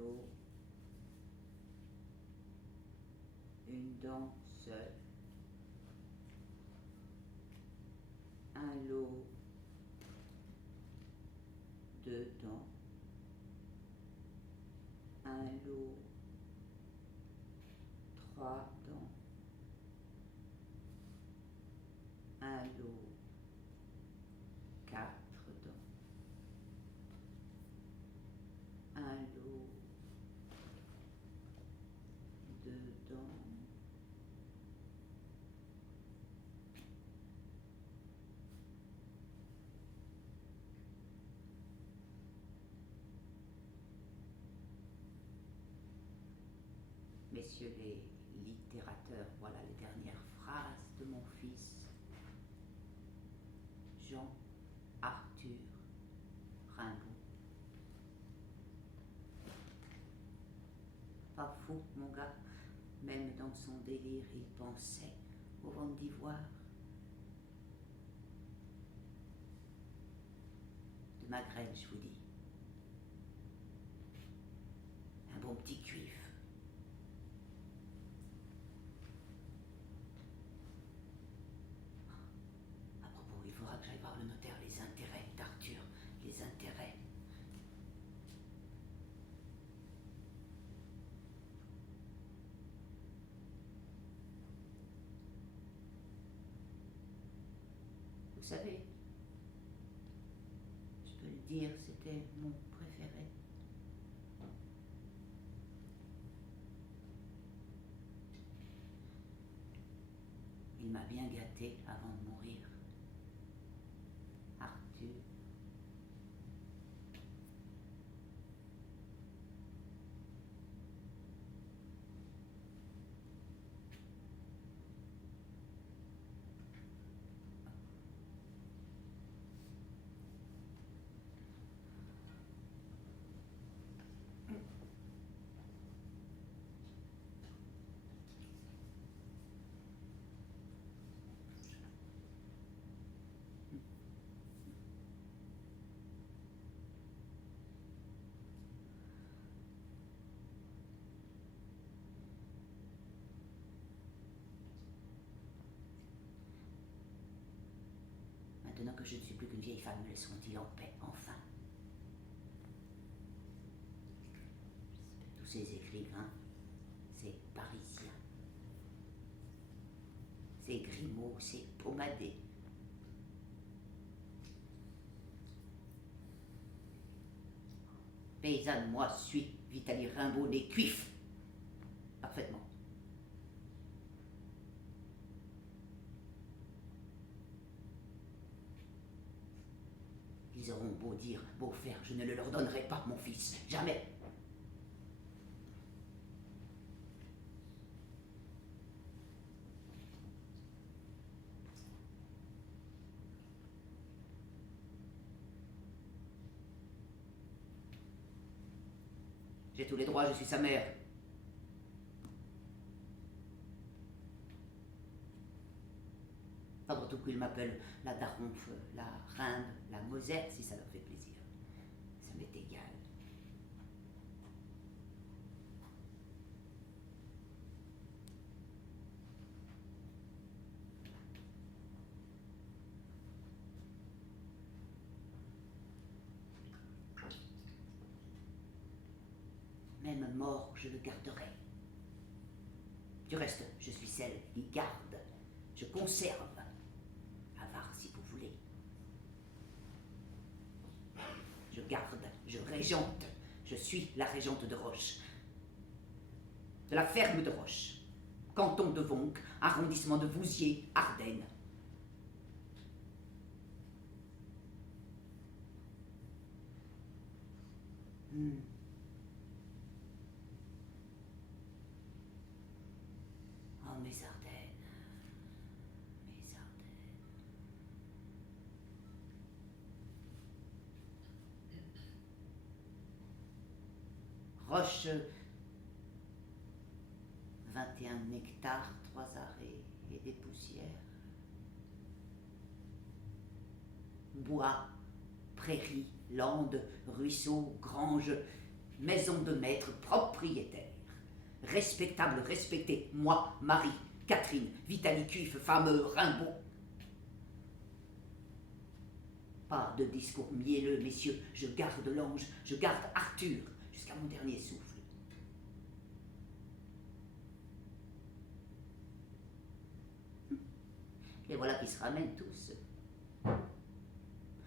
l'eau, une dent seule, un lot, deux dents, un lot, trois dents, un lot, quatre dents, un lot, deux dents, Messieurs les littérateurs, voilà les dernières phrases de mon fils, Jean Arthur Rimbaud. Pas fou, mon gars, même dans son délire, il pensait au vent d'ivoire. De ma graine, je vous dis. Un bon petit cuif. À propos, il faudra que j'aille voir le notaire, les intérêts d'Arthur, les intérêts. Vous savez, je peux le dire, c'était mon préféré. Il m'a bien gâté avant de mourir. Arthur. Maintenant que je ne suis plus qu'une vieille femme, me laisseront-ils en paix, enfin? Tous ces écrivains, ces Parisiens, ces Grimaud, ces Pomadé. Paysanne, moi suis Vitaly Rimbaud, né cuif. Parfaitement. Ils auront beau dire, beau faire, je ne le leur donnerai pas, mon fils, jamais. J'ai tous les droits, je suis sa mère. Après tout qu'ils m'appellent la Daronfe, la Rimbe, la Mosette, si ça leur fait plaisir. Ça m'est égal. Même mort, je le garderai. Du reste, je suis celle qui garde, je conserve. Avare, si vous voulez. Je garde, je régente. Je suis la régente de Roche. De la ferme de Roche. Canton de Vonc, arrondissement de Vouziers, Ardennes. Oh, mes Ardennes. Mes Ardennes. Roche, 21 hectares, 3 arrêts et des poussières. Bois, prairies, landes, ruisseaux, granges, maison de maître propriétaire. Respectable, respecté, moi, Marie, Catherine, Vitalie Cuif, fameux Rimbaud. Pas de discours mielleux, messieurs, je garde l'ange, je garde Arthur, jusqu'à mon dernier souffle. Et voilà qui se ramènent tous.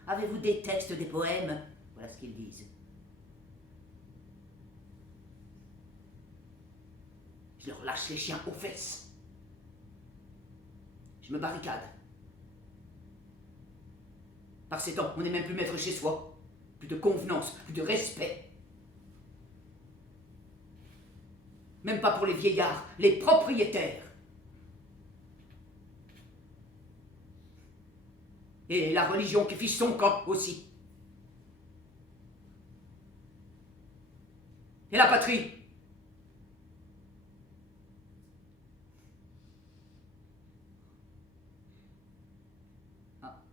Avez-vous des textes, des poèmes? Voilà ce qu'ils disent. Je leur lâche les chiens aux fesses. Je me barricade. Par ces temps, on n'est même plus maître chez soi. Plus de convenance, plus de respect. Même pas pour les vieillards, les propriétaires. Et la religion qui fiche son camp aussi. Et la patrie. Ah.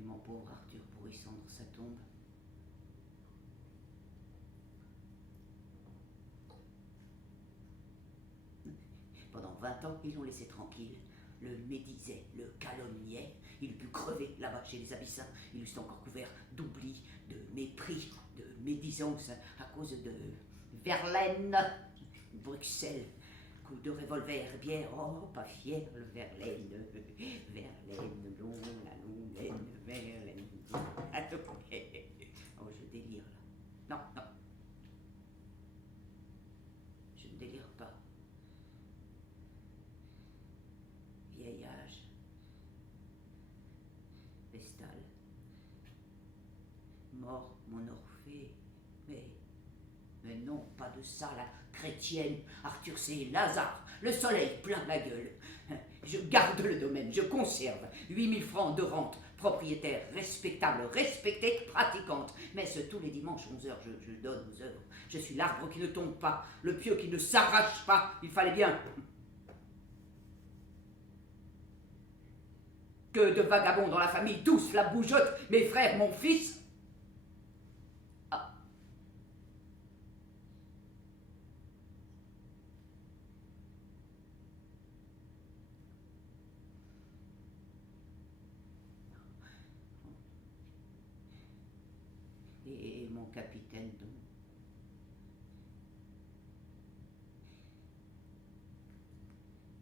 Et mon pauvre Arthur pourrissant dans sa tombe. Pendant 20 ans, ils l'ont laissé tranquille, le médisait, le calomniait. Il put crever là-bas chez les Abyssins. Ils eussent encore couvert d'oubli, de mépris, de médisance à cause de Verlaine, Bruxelles. Coup de revolver, bière, oh, pas fier, le Verlaine, Verlaine, long, la longue laine, Verlaine. Oh, je délire là. Non, non. Je ne délire pas. Vieil âge, Vestale, mort mon Orphée, mais non, pas de ça, la chrétienne, Arthur c'est Lazare, le soleil plein la gueule. Je garde le domaine, je conserve 8000 francs de rente, propriétaire, respectable, respectée, pratiquante. Messe tous les dimanches 11h, je donne aux œuvres. Je suis l'arbre qui ne tombe pas, le pieu qui ne s'arrache pas, il fallait bien. Que de vagabonds dans la famille, tous la bougeotte, mes frères, mon fils. Ah. Et mon capitaine, donc.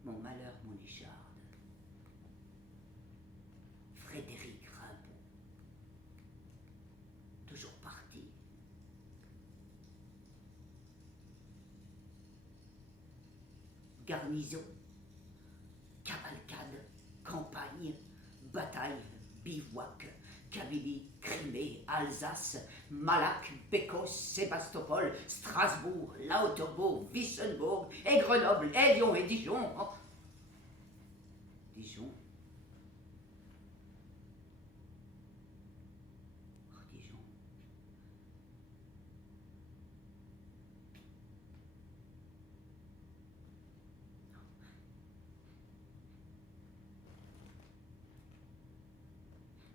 Mon malheur, mon écharde. Frédéric Rimbaud, toujours parti. Garnison, cavalcade, campagne, bataille, bivouac, Kabylie, Crimée, Alsace, Malac, Bécos, Sébastopol, Strasbourg, Lauterbourg, Wissembourg, et Grenoble, et Lyon, et Dijon. Oh. Dijon. Oh, Dijon.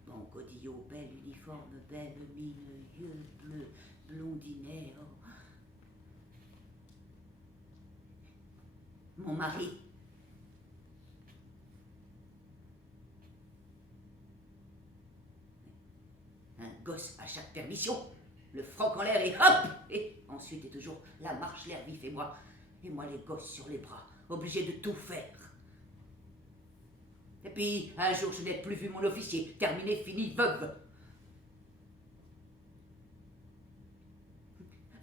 Bon godillot, bel uniforme, belle mine, yeux bleus, blondinet. Oh. Mon mari. Un gosse à chaque permission, le froc en l'air et hop. Et ensuite et toujours la marche, l'air vif et moi les gosses sur les bras, obligés de tout faire. Et puis un jour je n'ai plus vu mon officier, terminé, fini, veuve.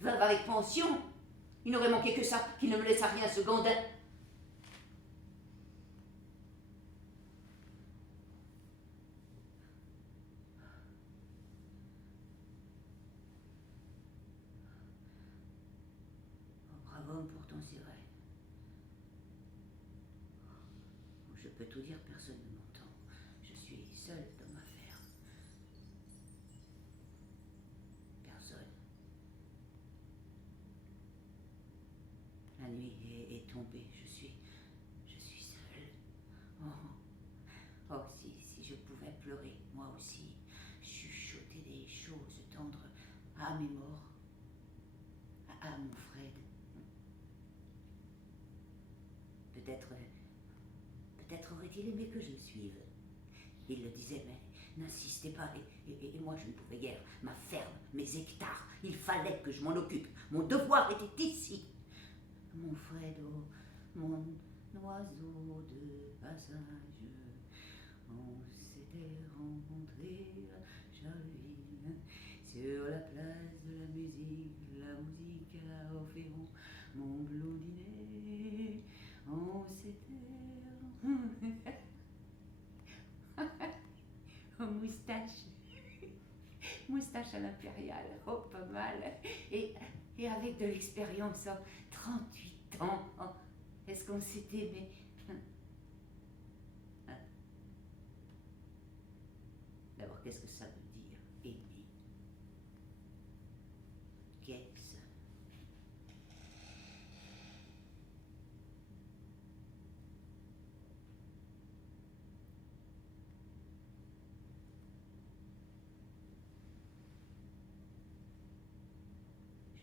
Veuve avec pension. Il n'aurait manqué que ça, qu'il ne me laissa rien, ce gandin. Brave homme, pourtant c'est vrai. Je peux tout dire, personne ne m'entend. Je suis seul dans ma ferme. Personne. La nuit est tombée, je suis seul. pleurer, moi aussi, chuchoter des choses tendres à mes morts, à mon Fred. Peut-être aurait-il aimé que je le suive. Il le disait, mais n'insistez pas, et moi je ne pouvais guère. Ma ferme, mes hectares, il fallait que je m'en occupe. Mon devoir était ici. Mon Fredo, mon oiseau de passage, on s'était rencontrés à Charleville, sur la place de la musique à Orphéon, mon blondinet, on s'était... Oh, moustache à l'impériale, oh pas mal, et avec de l'expérience, 38 ans, est-ce qu'on s'était aimé? D'abord, qu'est-ce que ça veut dire, aimer? Qu'est-ce?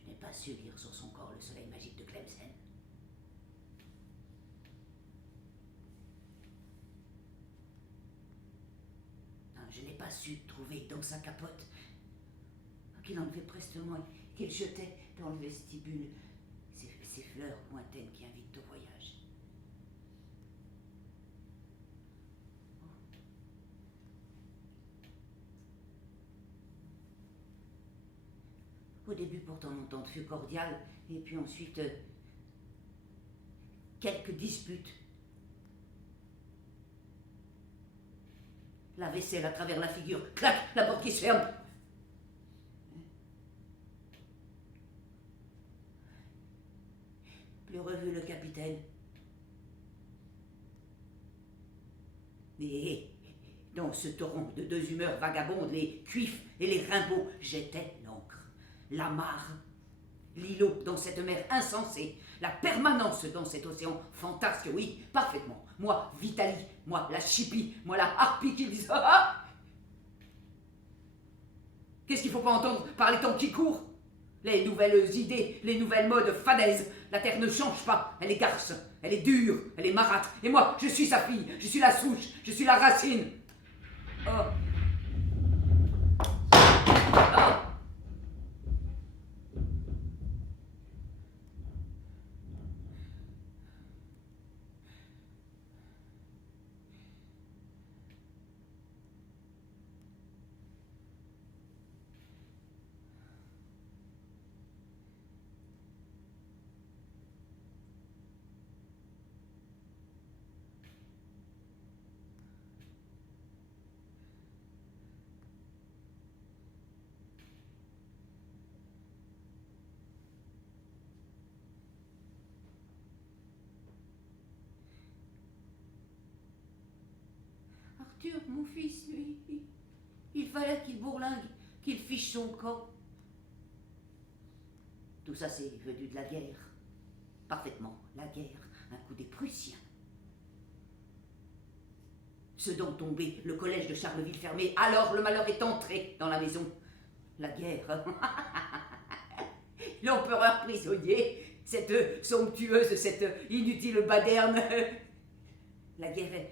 Je n'ai pas su lire sur son corps le soleil magique de Clemsen. Je n'ai pas su trouver dans sa capote qu'il enlevait prestement et qu'il jetait dans le vestibule ces fleurs lointaines qui invitent au voyage. Au début, pourtant, l'entente fut cordiale, et puis ensuite, quelques disputes. La vaisselle à travers la figure, clac, la porte qui se ferme. Plus revu le capitaine. Mais dans ce torrent de deux humeurs vagabondes, les cuifs et les rimbaud, j'étais l'encre, l'amarre, l'îlot dans cette mer insensée, la permanence dans cet océan fantasque, oui, parfaitement. Moi, Vitaly, moi, la chipie, moi, la harpie qui disent ah. Qu'est-ce qu'il faut pas entendre par les temps qui courent? Les nouvelles idées, les nouvelles modes fadaises. La terre ne change pas, elle est garce, elle est dure, elle est marâtre. Et moi, je suis sa fille, je suis la souche, je suis la racine. Oh. Oh. Arthur, mon fils, lui, il fallait qu'il bourlingue, qu'il fiche son camp. Tout ça, c'est venu de la guerre. Parfaitement, la guerre, un coup des Prussiens. Ce dont tombait le collège de Charleville fermé, alors le malheur est entré dans la maison. La guerre. L'empereur prisonnier, cette somptueuse, cette inutile baderne. La guerre,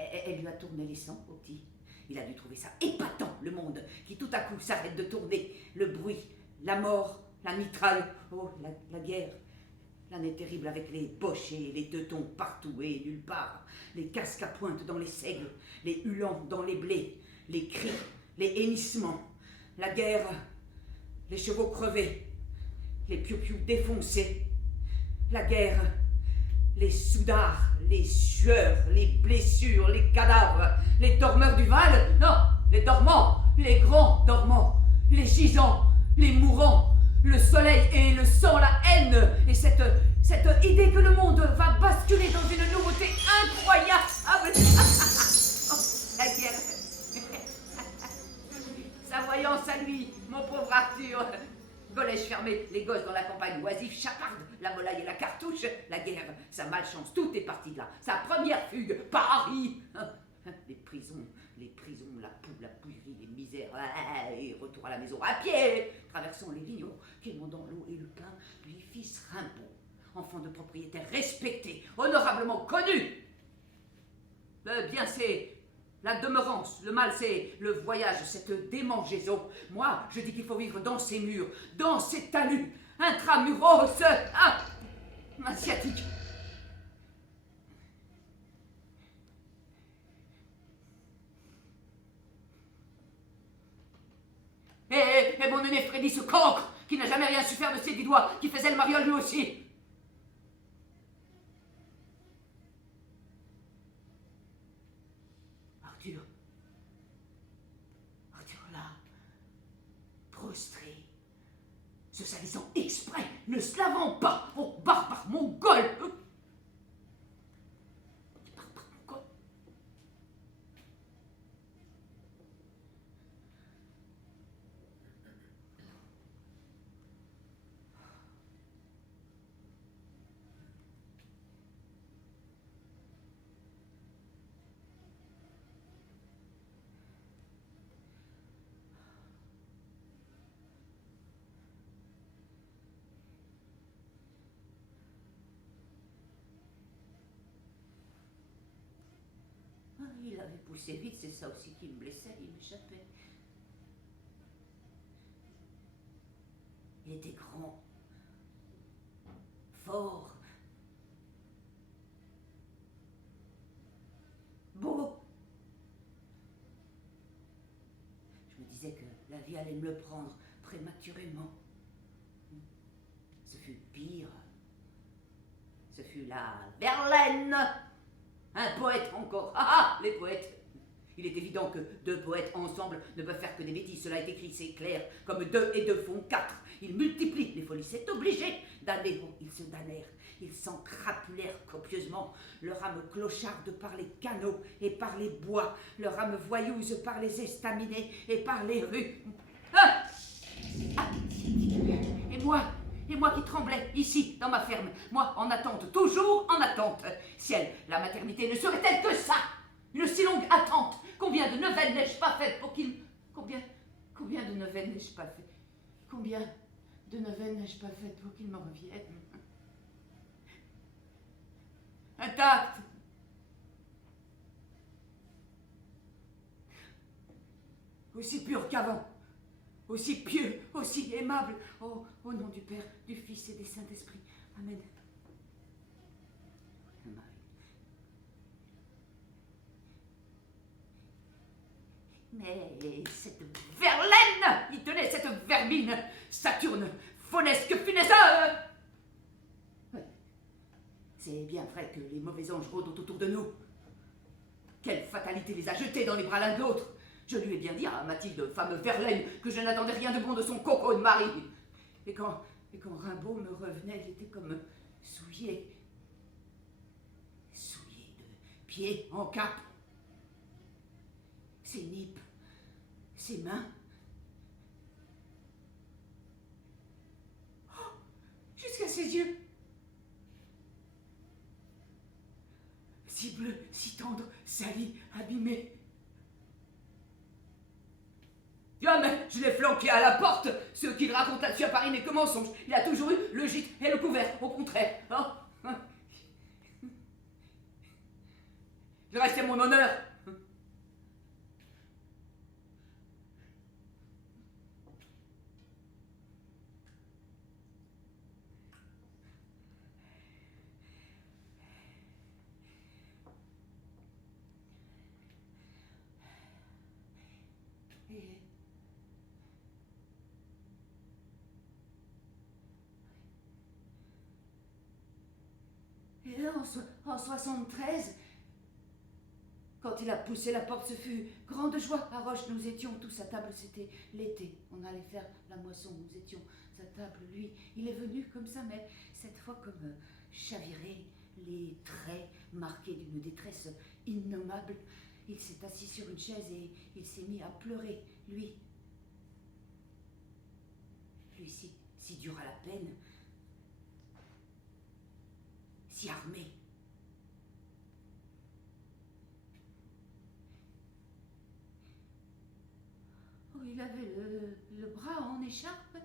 elle lui a tourné les sangs au petit. Il a dû trouver ça épatant, le monde, qui tout à coup s'arrête de tourner. Le bruit, la mort, la mitraille. Oh, la guerre. L'année terrible avec les boches et les teutons partout et nulle part. Les casques à pointe dans les seigles, les hulans dans les blés, les cris, les hennissements. La guerre, les chevaux crevés, les piou-piou défoncés. La guerre, les soudards, les sueurs, les blessures, les cadavres, les dormeurs du Val, non, les dormants, les grands dormants, les gisants, les mourants, le soleil et le sang, la haine, et cette idée que le monde va basculer dans une nouveauté incroyable. La guerre. Sa voyance à lui, mon pauvre Arthur. Collège fermé, les gosses dans la campagne oisifs chapardent, la volaille et la cartouche, la guerre, sa malchance, tout est parti de là. Sa première fugue, Paris. Les prisons, la bouillerie, les misères, et retour à la maison à pied, traversant les vignobles, quémandant l'eau et le pain, lui fils Rimbaud, enfant de propriétaire respecté, honorablement connu. Le bien c'est la demeurance, le mal c'est le voyage, cette démangeaison. Moi, je dis qu'il faut vivre dans ces murs, dans ces talus, intramuros, asiatique. Et mon aîné Freddy, ce cancre, qui n'a jamais rien su faire de ses 10 doigts, qui faisait le mariole lui aussi. Arthur là, prostré, se salissant exprès, ne se lavant pas, oh barbare mongol. Il avait poussé vite, c'est ça aussi qui me blessait, il m'échappait. Il était grand, fort, beau. Je me disais que la vie allait me le prendre prématurément. Ce fut pire. Ce fut la Verlaine. Un poète encore. Ah, les poètes. Il est évident que 2 poètes ensemble ne peuvent faire que des bêtises. Cela est écrit, c'est clair. Comme 2 et 2 font 4. Ils multiplient les folies. C'est obligé. Damnés, ils se damnèrent. Ils s'encrapulèrent copieusement. Leur âme clocharde par les canaux et par les bois. Leur âme voyouse par les estaminets et par les rues. Ah, ah. Et moi qui tremblais, ici, dans ma ferme, moi en attente, toujours en attente. Ciel, la maternité ne serait-elle que ça? Une si longue attente. Combien de neuvaines n'ai-je pas faites pour qu'il... Combien de neuvaines n'ai-je pas fait? Combien de neuvaines n'ai-je pas faites pour qu'il m'en revienne? Intact. Aussi pur qu'avant. Aussi pieux, aussi aimable, au nom du Père, du Fils et du Saint-Esprit. Amen. Mais cette Verlaine, il tenait cette vermine, Saturne, faunesque funeste. C'est bien vrai que les mauvais anges rôdent autour de nous. Quelle fatalité les a jetés dans les bras l'un de l'autre. Je lui ai bien dit à Mathilde, femme Verlaine, que je n'attendais rien de bon de son coco de mari. Et quand Rimbaud me revenait, il était comme souillé de pied en cap. Ses nippes, ses mains. Oh, jusqu'à ses yeux. Si bleu, si tendre, sali, abîmé. Jamais je l'ai flanqué à la porte. Ce qu'il raconte là-dessus à Paris n'est que mensonge. Il a toujours eu le gîte et le couvert, au contraire. Oh. Le reste est mon honneur. Et là, en 73, quand il a poussé la porte, ce fut grande joie. À Roche, nous étions tous à table, c'était l'été. On allait faire la moisson, nous étions à table. Lui, il est venu comme ça, mais cette fois comme chaviré, les traits marqués d'une détresse innommable. Il s'est assis sur une chaise et il s'est mis à pleurer, lui. Lui, si dur à la peine, si armé. il avait le bras en écharpe.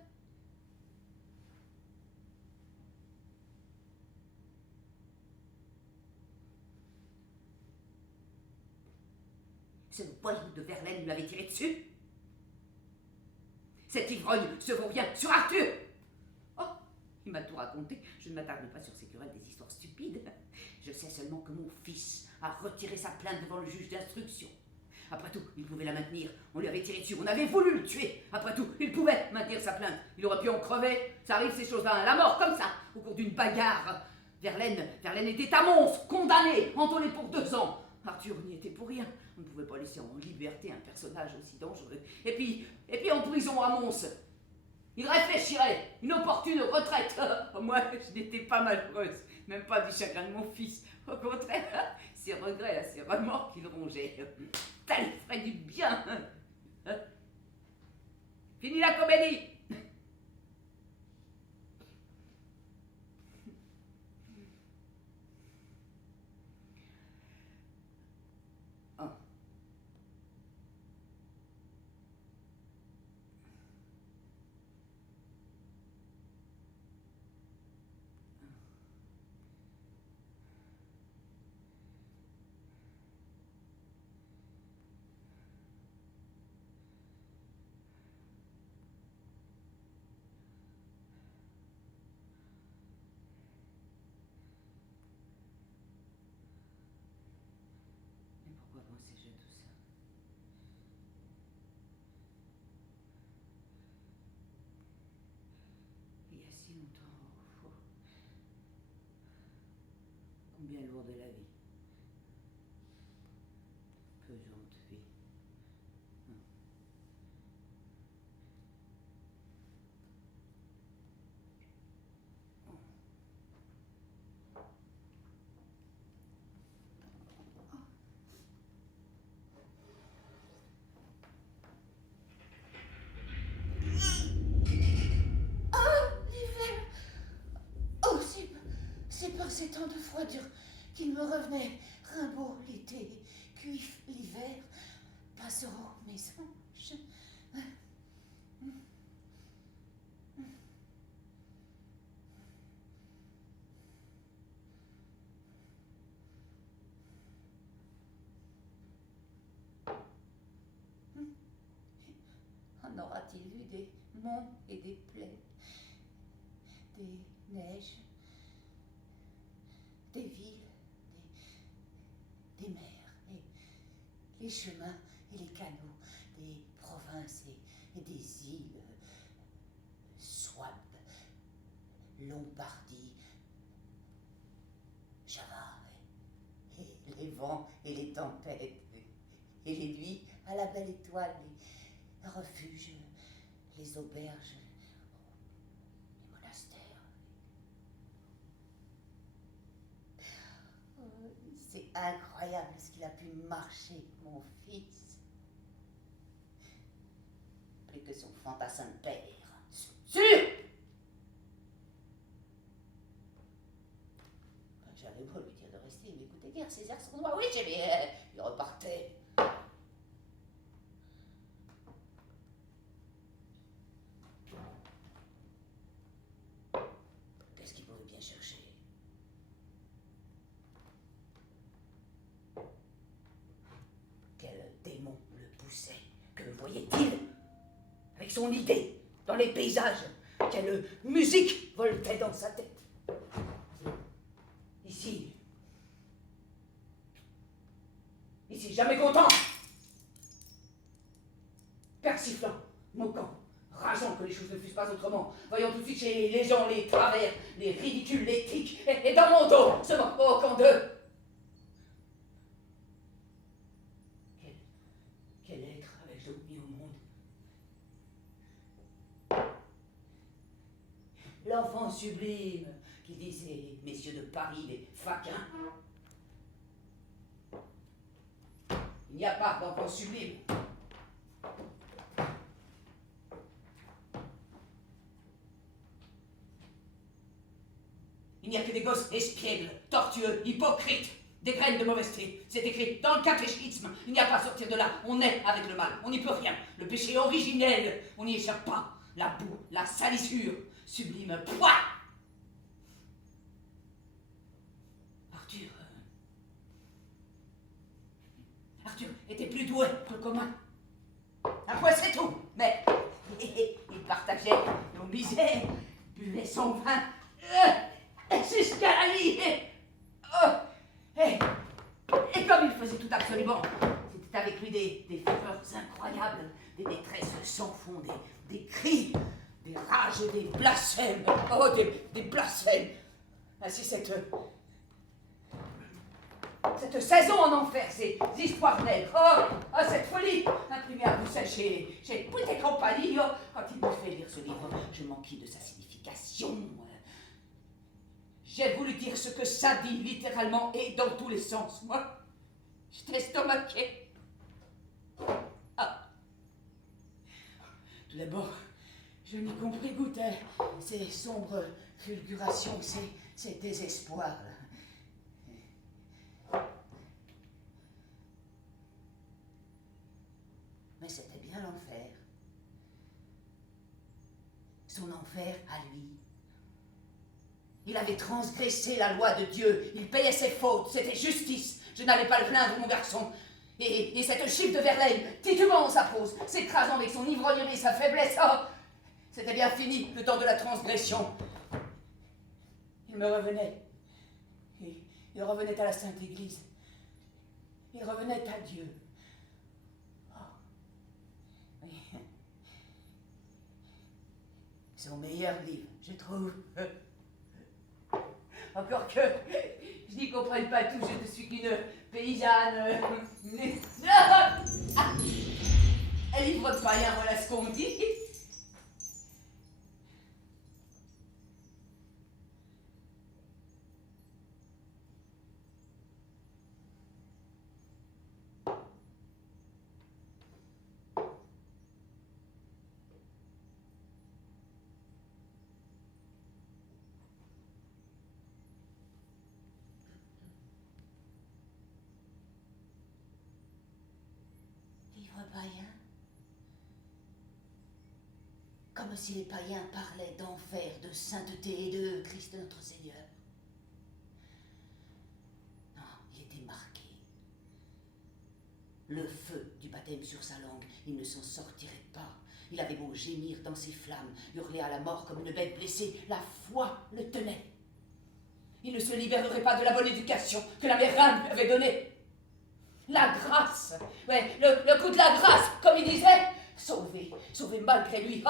Ce voyou de Verlaine lui avait tiré dessus. Cet ivrogne se vaut bien sur Arthur. Oh, il m'a tout raconté. Je ne m'attarde pas sur ces querelles des histoires stupides. Je sais seulement que mon fils a retiré sa plainte devant le juge d'instruction. Après tout, il pouvait la maintenir. On lui avait tiré dessus. On avait voulu le tuer. Après tout, il pouvait maintenir sa plainte. Il aurait pu en crever. Ça arrive ces choses-là. La mort, comme ça, au cours d'une bagarre. Verlaine était à Mons, condamné, entonné pour 2 ans. Arthur n'y était pour rien. On ne pouvait pas laisser en liberté un personnage aussi dangereux. Et puis en prison à Mons. Il réfléchirait. Une opportune retraite. Moi, je n'étais pas malheureuse. Même pas du chagrin de mon fils. Au contraire, ses regrets, ses remords qu'il rongeait. Ça lui ferait du bien. Fini la comédie. Pensais-je à tout ça? Il y a si longtemps, oh, combien lourde est la vie, pesante vie. Par ces temps de froidure qu'il me revenait, Rimbaud l'été, Cuif l'hiver, Passereau mes anges. En aura-t-il vu des monts et des plaines, des neiges, des villes, des mers, les chemins et les canaux, des provinces et des îles, Souabe, Lombardie, Java, et les vents et les tempêtes, et les nuits à la belle étoile, les refuges, les auberges, les monastères. C'est incroyable ce qu'il a pu marcher, mon fils. Plus que son fantassin de père. Sûr! J'avais beau lui dire de rester, il m'écoutait guère, ses airs sournois. Oui, j'ai bien. Il repartait. Qu'est-ce qu'il pouvait bien chercher? Quel démon le poussait? Que voyait-il? Avec son idée, dans les paysages, quelle musique voltait dans sa tête? Ici, jamais content, persiflant, moquant, rageant que les choses ne fussent pas autrement, voyant tout de suite chez les gens les travers, les ridicules, les tics, et dans mon dos, se moquant d'eux. Quel être avais-je mis au monde? L'enfant sublime qui disait, messieurs de Paris, les faquins. Il n'y a pas d'enfant sublime. Il n'y a que des gosses espiègles, tortueux, hypocrites, Des graines de mauvaise fée. C'est écrit dans le catéchisme. Il n'y a pas à sortir de là. On est avec le mal. On n'y peut rien. Le péché originel, on n'y échappe pas. La boue, la salissure, sublime poids. Arthur était plus doué que le commun. Après, c'est tout. Mais il partageait nos misères, buvait son vin jusqu'à la lie. Et comme il faisait tout absolument, c'était avec lui des fureurs incroyables, des détresses sans fond, des cris, des rages, des blasphèmes. Oh, des blasphèmes. Ainsi cette saison en enfer, ces histoires nègres, cette folie imprimée à Bruxelles chez Pouet et compagnie, quand il me fait lire ce livre, je m'enquille de sa signification. J'ai voulu dire ce que ça dit littéralement et dans tous les sens. Moi, j'étais estomaqué. Tout d'abord, je n'y compris goûter ces sombres fulgurations, ces désespoirs-là. Mais c'était bien l'enfer. Son enfer à lui. Il avait transgressé la loi de Dieu. Il payait ses fautes. C'était justice. Je n'allais pas le plaindre, mon garçon. Et cette chiffre de Verlaine, titubant en sa pose, s'écrasant avec son ivrognerie, sa faiblesse, c'était bien fini, le temps de la transgression. Il me revenait. Il revenait à la Sainte Église. Il revenait à Dieu. Oui. Son meilleur livre, je trouve. Encore que je n'y comprenne pas tout, je ne suis qu'une paysanne. Un livre de païen, voilà ce qu'on dit. Païens. Comme si les païens parlaient d'enfer, de sainteté et de Christ notre Seigneur. Non, il était marqué. Le feu du baptême sur sa langue, il ne s'en sortirait pas. Il avait beau gémir dans ses flammes, hurler à la mort comme une bête blessée, la foi le tenait. Il ne se libérerait pas de la bonne éducation que la mère Reine lui avait donnée. La grâce, ouais, le coup de la grâce, comme il disait, sauvé malgré lui.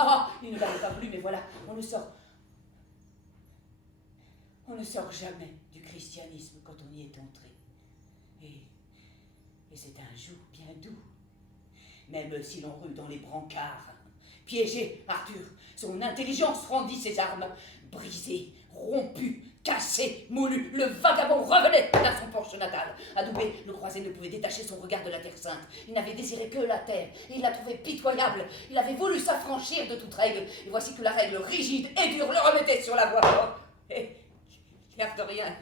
Il ne l'avait pas voulu, mais voilà, on ne sort jamais du christianisme quand on y est entré. Et c'est un joug bien doux, même si l'on rue dans les brancards. Piégé, Arthur, son intelligence rendit ses armes, brisé, rompu, cassé, moulu, le vagabond revenait à son porche natal. Adoubé, le croisé ne pouvait détacher son regard de la terre sainte. Il n'avait désiré que la terre, et il la trouvait pitoyable. Il avait voulu s'affranchir de toute règle, et voici que la règle rigide et dure le remettait sur la voie. Et garde rien.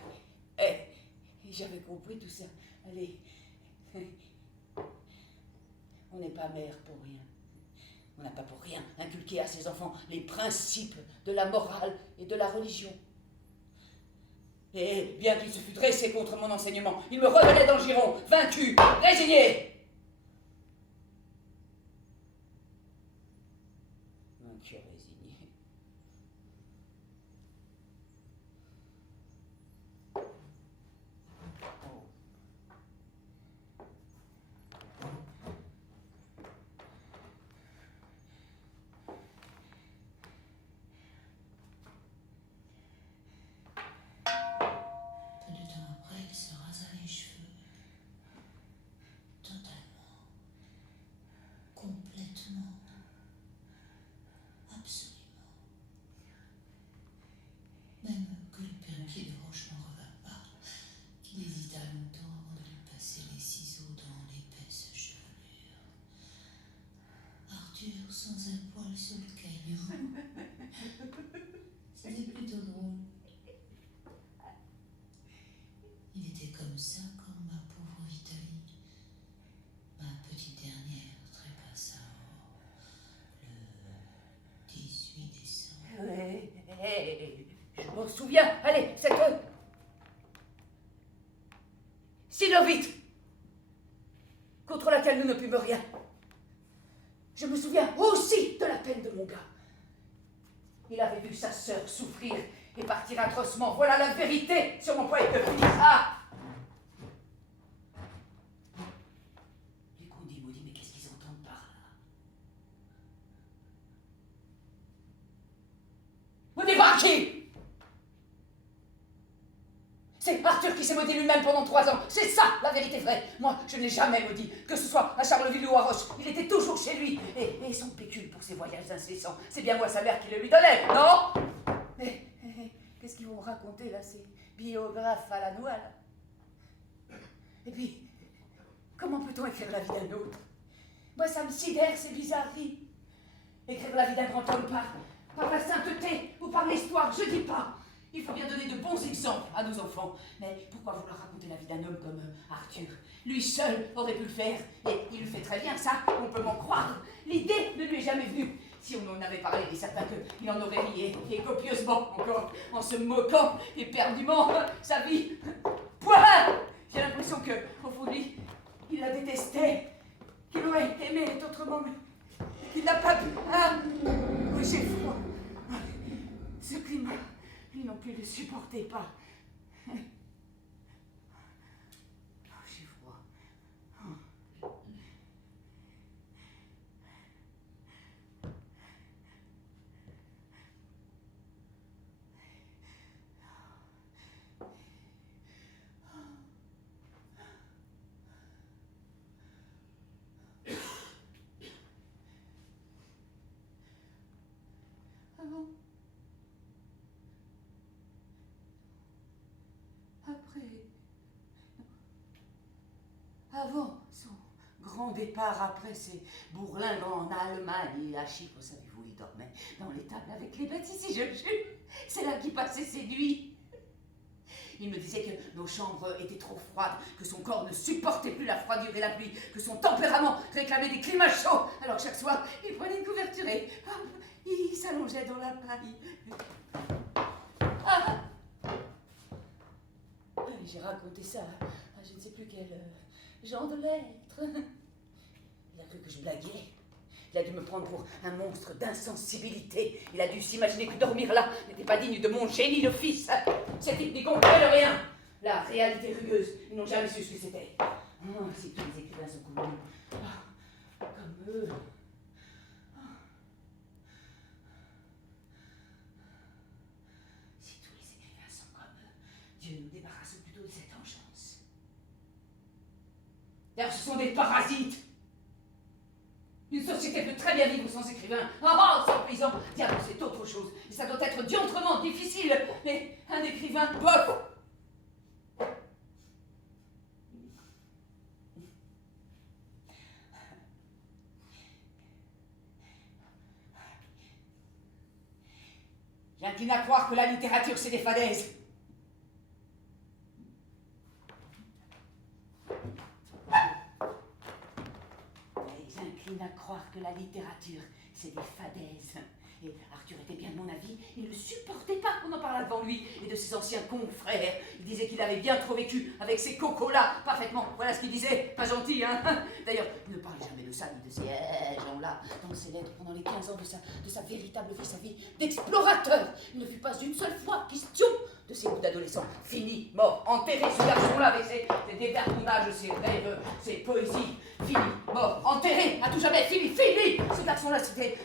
Et j'avais compris tout ça. Allez, on n'est pas mère pour rien. On n'a pas pour rien inculqué à ses enfants les principes de la morale et de la religion. Et bien qu'il se fût dressé contre mon enseignement, il me revenait dans le giron, vaincu, résigné. Vaincu, résigné. Sans un poil sur le caillou. C'était plutôt drôle. Il était comme ça quand souviens, allez, cette Synovite, contre laquelle nous ne pûmes rien. Je me souviens aussi de la peine de mon gars. Il avait vu sa sœur souffrir et partir atrocement. Voilà la vérité sur mon poète de Pélissa. Du coup, on dit, maudit, mais qu'est-ce qu'ils entendent par là? Vous dites par qui? C'est Arthur qui s'est maudit lui-même pendant 3 ans. C'est ça, la vérité vraie. Moi, je ne l'ai jamais maudit. Que ce soit à Charleville ou à Roche, il était toujours chez lui. Et son pécule pour ses voyages incessants, c'est bien moi, sa mère, qui le lui donnait, non? Mais qu'est-ce qu'ils vont raconter, là, ces biographes à la noix, là? Et puis, comment peut-on écrire la vie d'un autre? Moi, ça me sidère, ces bizarreries. Écrire la vie d'un grand homme par la sainteté ou par l'histoire, je dis pas. Il faut bien donner de bons exemples à nos enfants. Mais pourquoi vouloir raconter la vie d'un homme comme Arthur? Lui seul aurait pu le faire. Et il le fait très bien, ça, on peut m'en croire. L'idée ne lui est jamais venue. Si on en avait parlé, il est certain qu'il en aurait ri, et copieusement encore, en se moquant éperdument sa vie. Point! J'ai l'impression qu'au fond de lui, il la détestait, qu'il aurait aimé être autrement, mais qu'il n'a pas pu. Ah, oui, j'ai froid. Ce climat, lui non plus, ne le supportait pas. Oh, j'ai froid. Avant son grand départ, après ses bourlingues en Allemagne et à Chypre, savez-vous, il dormait dans les tables avec les bêtes ici, je le jure. C'est là qu'il passait ses nuits. Il me disait que nos chambres étaient trop froides, que son corps ne supportait plus la froidure et la pluie, que son tempérament réclamait des climats chauds. Alors chaque soir, il prenait une couverture et il s'allongeait dans la paille. Ah! J'ai raconté ça à je ne sais plus quel genre de lettre. Il a cru que je blaguais. Il a dû me prendre pour un monstre d'insensibilité. Il a dû s'imaginer que dormir là n'était pas digne de mon génie de fils. Ces types n'y comprennent rien. La réalité rugueuse, ils n'ont jamais su ce que c'était. Oh, si tous les écrivains sont comme nous. Oh, comme eux. Oh. Si tous les écrivains sont comme eux, Dieu nous débarrasse plutôt de cette engeance. D'ailleurs, ce sont des parasites. Une société peut très bien vivre sans écrivain. Sans paysan, diable, c'est autre chose. Et ça doit être diantrement difficile. Mais un écrivain, bof! J'incline à croire que la littérature, c'est des fadaises. J'incline à croire que la littérature, c'est des fadaises. Et Arthur était bien de mon avis, il ne supportait pas qu'on en parlât devant lui et de ses anciens confrères. Il disait qu'il avait bien trop vécu avec ces cocos-là, parfaitement. Voilà ce qu'il disait, pas gentil, hein. D'ailleurs, il ne parlait jamais de ça, ni de ces gens-là, dans ses lettres pendant les 15 ans de sa véritable vie, sa vie d'explorateur. Il ne fut pas une seule fois question de ces bouts d'adolescents. Fini, mort, enterré ce garçon-là avec ses dévergondages, ses rêves, ses poésies. Fini, mort, enterré, à tout jamais, fini. Ce garçon-là, c'était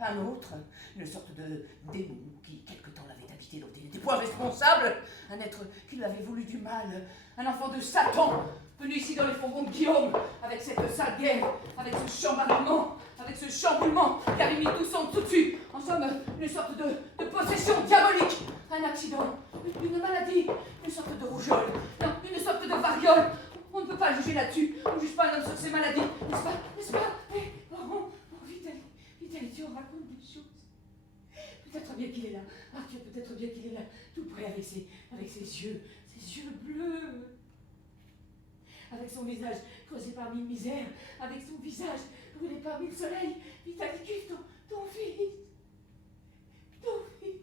un autre, une sorte de démon qui, quelque temps, l'avait habité, dont il n'était point responsable. Un être qui lui avait voulu du mal, un enfant de Satan, venu ici dans les fourgons de Guillaume, avec cette sale guerre, avec ce chambardement, avec ce chamboulement qui avait mis tout son tout dessus. En somme, une sorte de possession diabolique, un accident, une maladie, une sorte de rougeole, non, une sorte de variole. On ne peut pas juger là-dessus. On ne juge pas un homme sur ses maladies, n'est-ce pas? Vitaly, on raconte des choses. Peut-être bien qu'il est là. Arthur, peut-être bien qu'il est là, tout près avec ses yeux bleus. Avec son visage creusé par mille misères, avec son visage brûlé par mille soleils. Vitaly, cuve ton fils. Ton fils.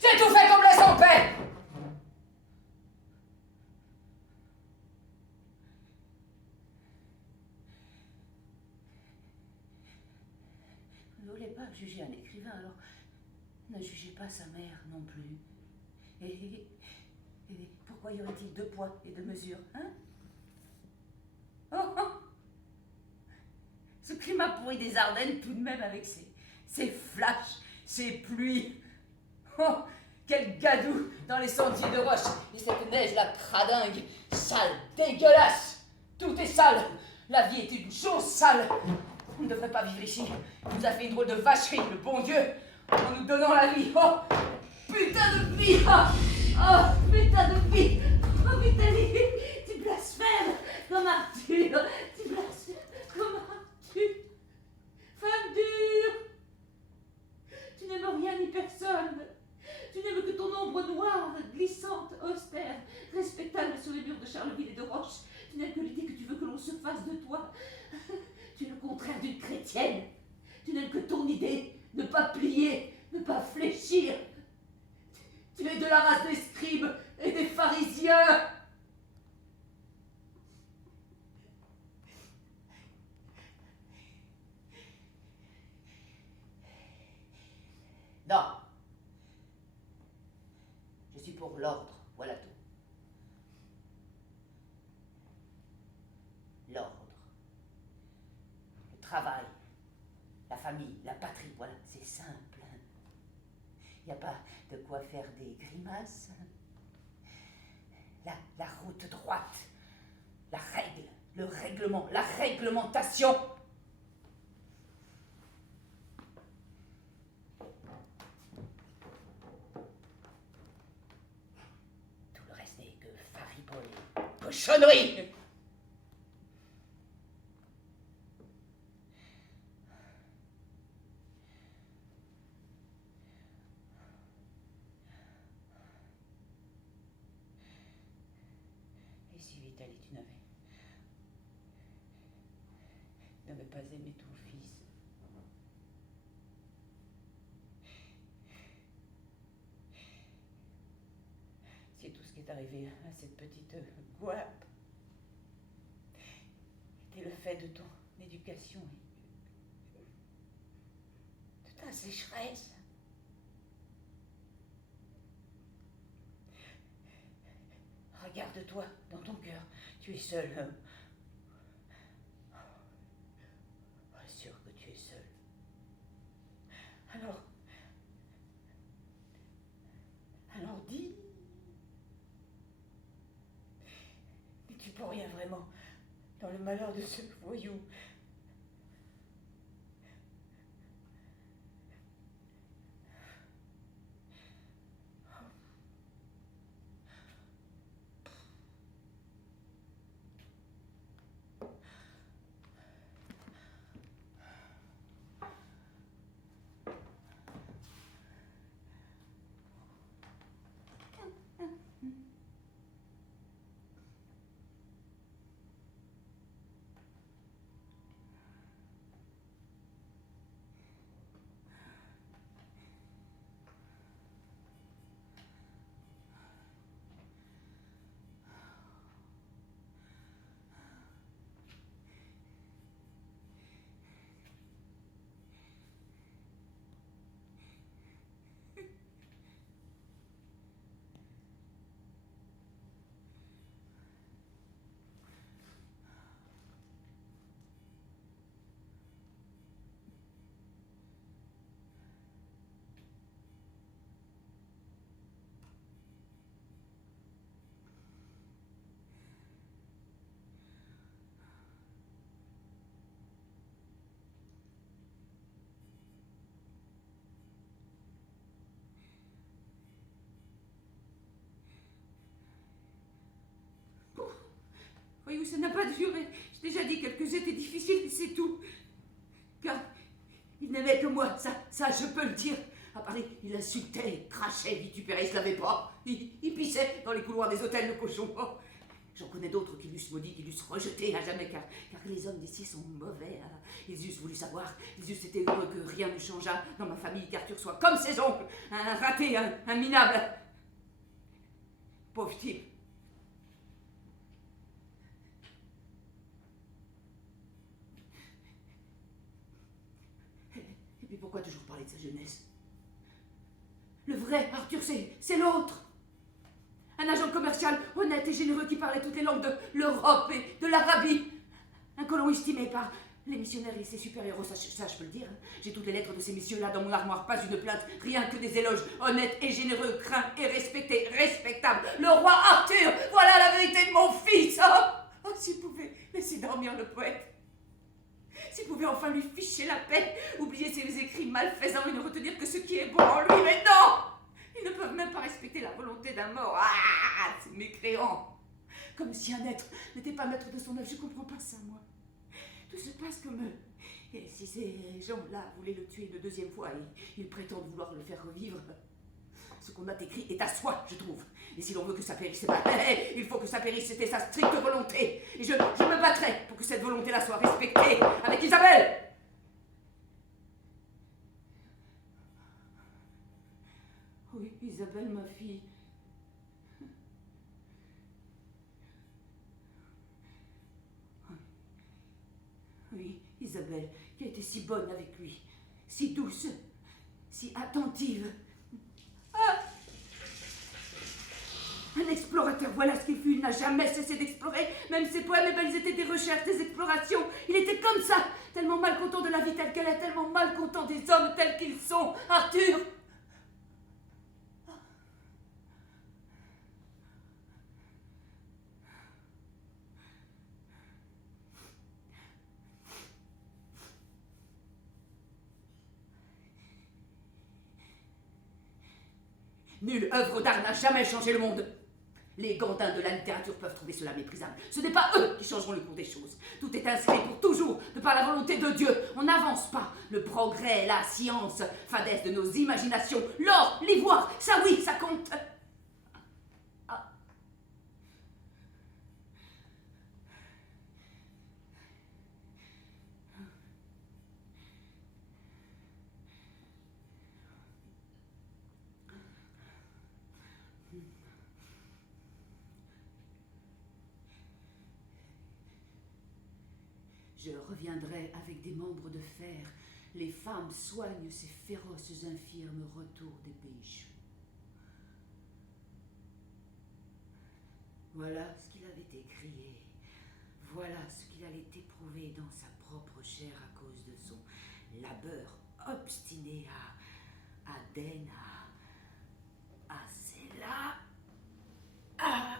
J'ai tout fait qu'on me laisse en paix. Vous ne voulez pas juger un écrivain, alors ne jugez pas sa mère non plus. Et pourquoi y aurait-il 2 poids et 2 mesures, hein? Oh, oh. Ce climat pourri des Ardennes, tout de même, avec ses flashs, ses pluies. Oh, quel gadou dans les sentiers de roche. Et cette neige, la cradingue, sale, dégueulasse. Tout est sale. La vie est une chose sale. On ne devrait pas vivre ici. Il nous a fait une drôle de vacherie, le bon Dieu, en nous donnant la vie. Oh, putain de vie. Oh, putain de vie. Oh, Vitaly, tu blasphèmes comme Arthur. Tu blasphèmes comme Arthur. Femme dure. Tu n'aimes rien ni personne. Tu n'aimes que ton ombre noire, glissante, austère, respectable sur les murs de Charleville et de Roche. Tu n'aimes que l'idée que tu veux que l'on se fasse de toi. Tu es le contraire d'une chrétienne. Tu n'aimes que ton idée, ne pas plier, ne pas fléchir. Tu es de la race des scribes et des pharisiens. Non. Je suis pour l'ordre, voilà tout. L'ordre. Le travail. La famille, la patrie, voilà, c'est simple. Il n'y a pas de quoi faire des grimaces. La route droite. La règle, le règlement, la réglementation. Tout le reste n'est que faribole, cochonnerie. Et si Vitaly, tu n'avais pas aimé ton fils? C'est tout ce qui est arrivé à cette petite guape. C'était le fait de ton éducation et de ta sécheresse. Regarde-toi dans ton cœur, tu es seul. Sûr que tu es seul. Alors dis. N'es-tu pour rien vraiment dans le malheur de ce voyou? Voyez-vous, ça n'a pas duré. J'ai déjà dit quelques étaient difficiles, c'est tout. Car il n'aimait que moi, ça je peux le dire. À Paris, il insultait, crachait, vitupérait, il se lavait pas. Il pissait dans les couloirs des hôtels de cochons. Oh. J'en connais d'autres qui l'eussent maudit, qui l'eussent rejeté à jamais, car les hommes d'ici sont mauvais. Hein. Ils eussent voulu savoir, ils eussent été heureux que rien ne changeât dans ma famille, qu'Arthur soit comme ses oncles, un raté, un minable. Pauvre type. Et puis pourquoi toujours parler de sa jeunesse? Le vrai Arthur, c'est l'autre. Un agent commercial honnête et généreux qui parlait toutes les langues de l'Europe et de l'Arabie. Un colon estimé par les missionnaires et ses super-héros, ça je peux le dire. J'ai toutes les lettres de ces messieurs-là dans mon armoire, pas une plainte, rien que des éloges. Honnête et généreux, craint et respecté, respectable. Le roi Arthur, voilà la vérité de mon fils. Oh, s'il pouvait laisser dormir le poète. S'il pouvait enfin lui ficher la paix, oublier ses écrits malfaisants et ne retenir que ce qui est bon en lui, mais non! Ils ne peuvent même pas respecter la volonté d'un mort. Ah, c'est mécréant. Comme si un être n'était pas maître de son œuvre. Je comprends pas ça, moi. Tout se passe comme eux. Et si ces gens-là voulaient le tuer une deuxième fois, ils prétendent vouloir le faire revivre. Ce qu'on a écrit est à soi, je trouve. Et si l'on veut que ça périsse, c'est pas... il faut que ça périsse, c'était sa stricte volonté. Et je me battrai pour que cette volonté-là soit respectée avec Isabelle. Oui, Isabelle, ma fille. Oui, Isabelle, qui a été si bonne avec lui, si douce, si attentive. Ah! Un explorateur, voilà ce qu'il fut. Il n'a jamais cessé d'explorer. Même ses poèmes, eh ben, ils étaient des recherches, des explorations. Il était comme ça, tellement malcontent de la vie telle qu'elle est, tellement malcontent des hommes tels qu'ils sont. Arthur! Nulle œuvre d'art n'a jamais changé le monde. Les gandins de la littérature peuvent trouver cela méprisable. Ce n'est pas eux qui changeront le cours des choses. Tout est inscrit pour toujours, de par la volonté de Dieu. On n'avance pas. Le progrès, la science, fadesse de nos imaginations, l'or, l'ivoire, ça oui, ça compte. Ah. Je reviendrai avec des membres de fer. Les femmes soignent ces féroces infirmes retours des pays chauds. Voilà ce qu'il avait écrit. Voilà ce qu'il allait éprouver dans sa propre chair à cause de son labeur obstiné à Aden, à Séla, à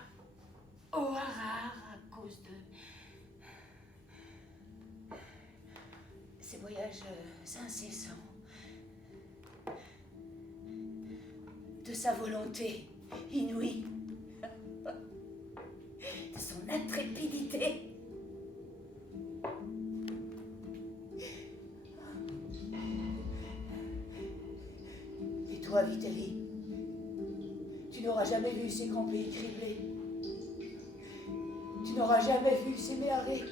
Oharar, à cause de ces voyages incessants, de sa volonté inouïe, de son intrépidité. Et toi, Vitaly, tu n'auras jamais vu ces grands pays criblés. Tu n'auras jamais vu ces méharés.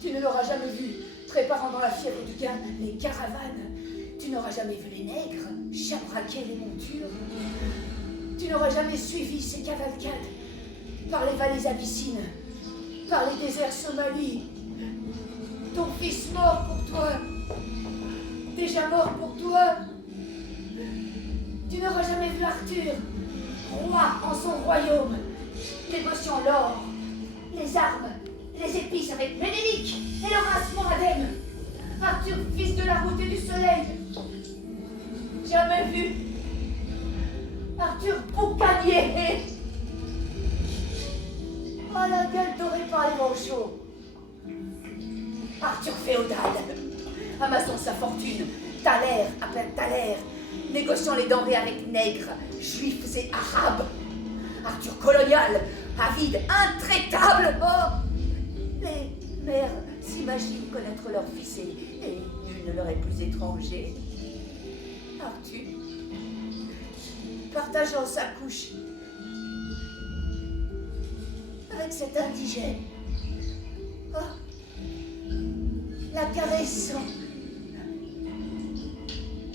Tu ne l'auras jamais vu préparant dans la fièvre du gain les caravanes. Tu n'auras jamais vu les nègres chabraquer les montures. Tu n'auras jamais suivi ces cavalcades par les vallées abyssines, par les déserts Somalie. Ton fils mort pour toi, déjà mort pour toi. Tu n'auras jamais vu Arthur, roi en son royaume, négociant l'or, les armes, les épices avec Ménélique et le rincement Adem. Arthur, fils de la route et du soleil. Jamais vu. Arthur boucanier. Oh, la gueule dorée par les manchots. Arthur féodal, amassant sa fortune, thaler après thaler, négociant les denrées avec nègres, juifs et arabes. Arthur colonial, avide, intraitable. Oh, les mères s'imaginent connaître leur fils et nul ne leur est plus étranger. Arthur, partageant sa couche avec cet indigène. Oh, la caressant,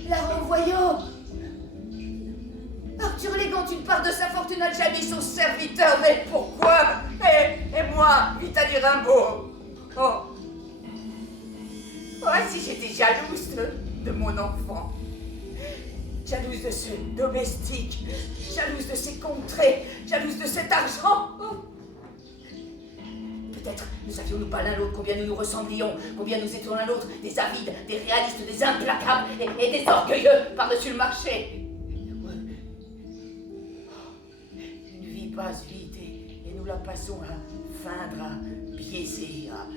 la renvoyant. Arthur Légan, tu parles de sa fortune à jamais son serviteur, mais pourquoi? Et moi, Vitaly Rimbaud. Oh, si j'étais jalouse de mon enfant. Jalouse de ce domestique, jalouse de ses contrées, jalouse de cet argent. Oh. Peut-être ne savions-nous pas l'un l'autre combien nous nous ressemblions, combien nous étions l'un l'autre des avides, des réalistes, des implacables et des orgueilleux par-dessus le marché. Une vie passe vite et nous la passons à feindre, à biaiser, à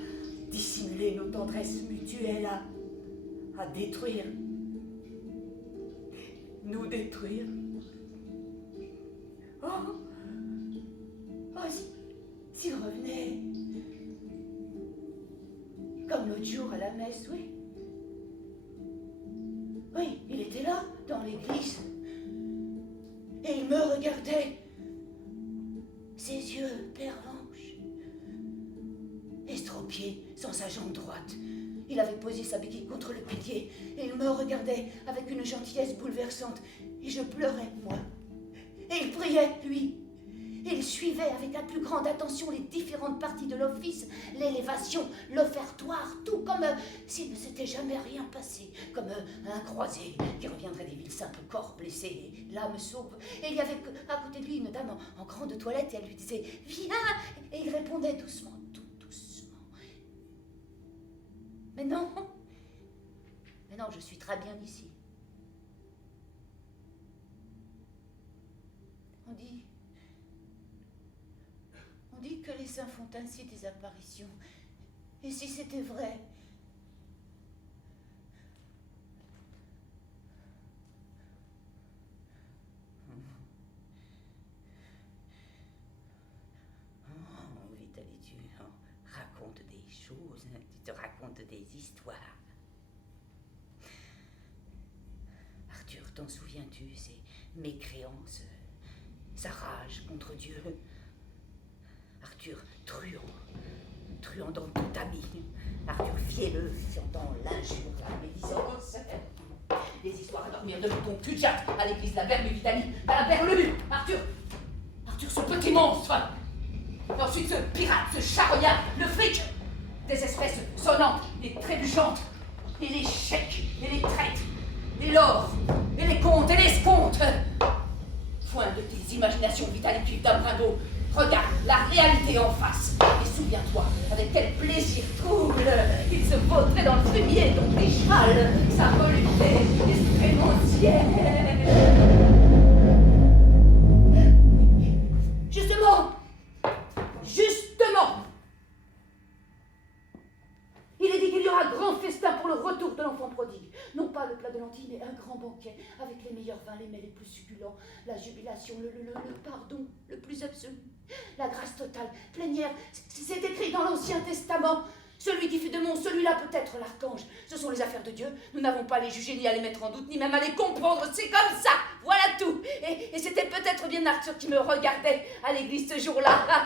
dissimuler nos tendresses mutuelles, à détruire. Nous détruire. Oh, s'il revenait. Comme l'autre jour à la messe, oui. Oui, il était là, dans l'église. Et il me regardait. Ses yeux pervenches. Estropié, sans sa jambe droite. Il avait posé sa béquille contre le pilier et il me regardait avec une gentillesse bouleversante. Et je pleurais, moi. Et il priait, lui. Et il suivait avec la plus grande attention les différentes parties de l'office, l'élévation, l'offertoire, tout comme s'il ne s'était jamais rien passé, comme un croisé qui reviendrait des villes simples, corps blessé, et l'âme sauve. Et il y avait à côté de lui une dame en grande toilette et elle lui disait « Viens !» Et il répondait doucement, tout doucement. Mais non, je suis très bien ici. On dit que les saints font ainsi des apparitions. Et si c'était vrai? Oh, Vitaly, tu racontes des choses, tu te racontes des histoires. Arthur, t'en souviens-tu, ces mécréances, sa rage contre Dieu? Arthur, truand dans tout ami. Arthur fielleux, chantant l'injure, la médisance. Des histoires à dormir de ton cul de jatte à l'église de la Berme Vitaly, à la Berlue. Arthur, ce petit monstre. Et ensuite ce pirate, ce charognard, le fric. Des espèces sonnantes et trébuchantes. Et les chèques, et les traites, et l'or, et les comptes, et l'escompte. Foin de tes imaginations, Vitaly Cuve d'Ambrado. Regarde la réalité en face et souviens-toi avec quel plaisir trouble il se vautrait dans le fumier dont échale sa volupté expérimentielle. Justement, il est dit qu'il y aura grand festin pour le retour de l'enfant prodigue. Non pas le plat de lentilles, mais un grand banquet avec les meilleurs vins, les mets les plus succulents, la jubilation, le pardon le plus absolu, la grâce totale, plénière. C'est écrit dans l'Ancien Testament. Celui qui fut de mon, celui-là peut être l'archange. Ce sont les affaires de Dieu. Nous n'avons pas à les juger, ni à les mettre en doute, ni même à les comprendre. C'est comme ça. Voilà tout. Et c'était peut-être bien Arthur qui me regardait à l'église ce jour-là.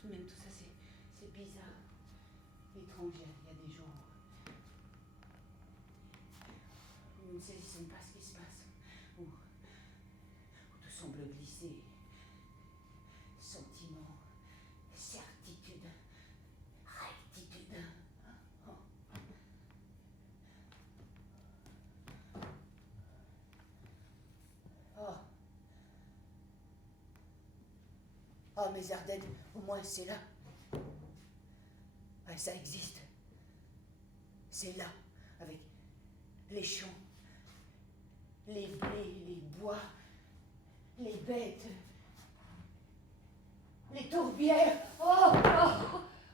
Tout de même, tout ça, c'est bizarre, étrange. Il y a des jours où nous ne saisissons pas ce qui se passe, où tout semble glisser. Sentiment, certitude, rectitude. Oh, mes Ardennes, au moins c'est là. Ouais, ça existe. C'est là, avec les champs, les blés, les bois, les bêtes, les tourbières. Oh,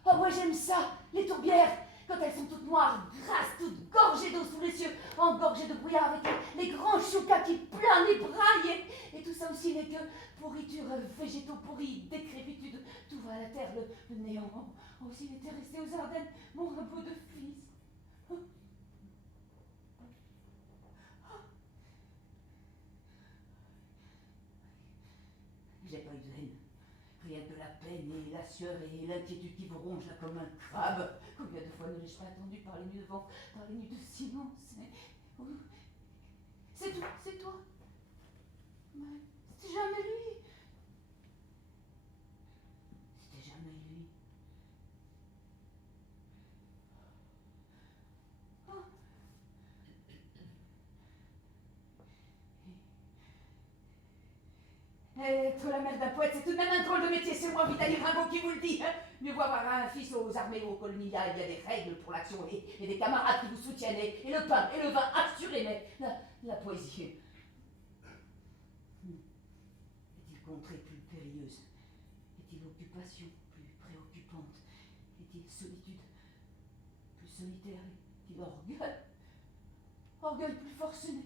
moi j'aime ça, les tourbières, quand elles sont toutes noires, grasses, toutes gorgées d'eau sous les yeux, engorgées de brouillard avec les grands choucas qui planent les brailles. Et tout ça aussi n'est que pourriture, végétaux pourris, décrépitude. Tout va à la terre, le néant. Oh, s'il était resté aux Ardennes, mon repos de fils. J'ai pas eu de haine. Rien que de la peine et la sueur et l'inquiétude qui vous rongent là comme un crabe. Combien de fois ne l'ai-je pas attendu par les nuits de vent, par les nuits de silence. Oh. C'est toi. Mais c'était jamais lui. C'était jamais lui. Oh. Être la mère d'un poète, c'est tout de même un drôle de métier, c'est moi, Vitaly Ringo, qui vous le dit. Hein. Mieux vaut avoir un fils aux armées ou aux colonies, là, il y a des règles pour l'action et des camarades qui vous soutiennent, et le pain et le vin, assurément. La poésie. Est-il contrée plus périlleuse? Est-il occupation plus préoccupante? Est-il solitude plus solitaire? Est-il orgueil plus forcené?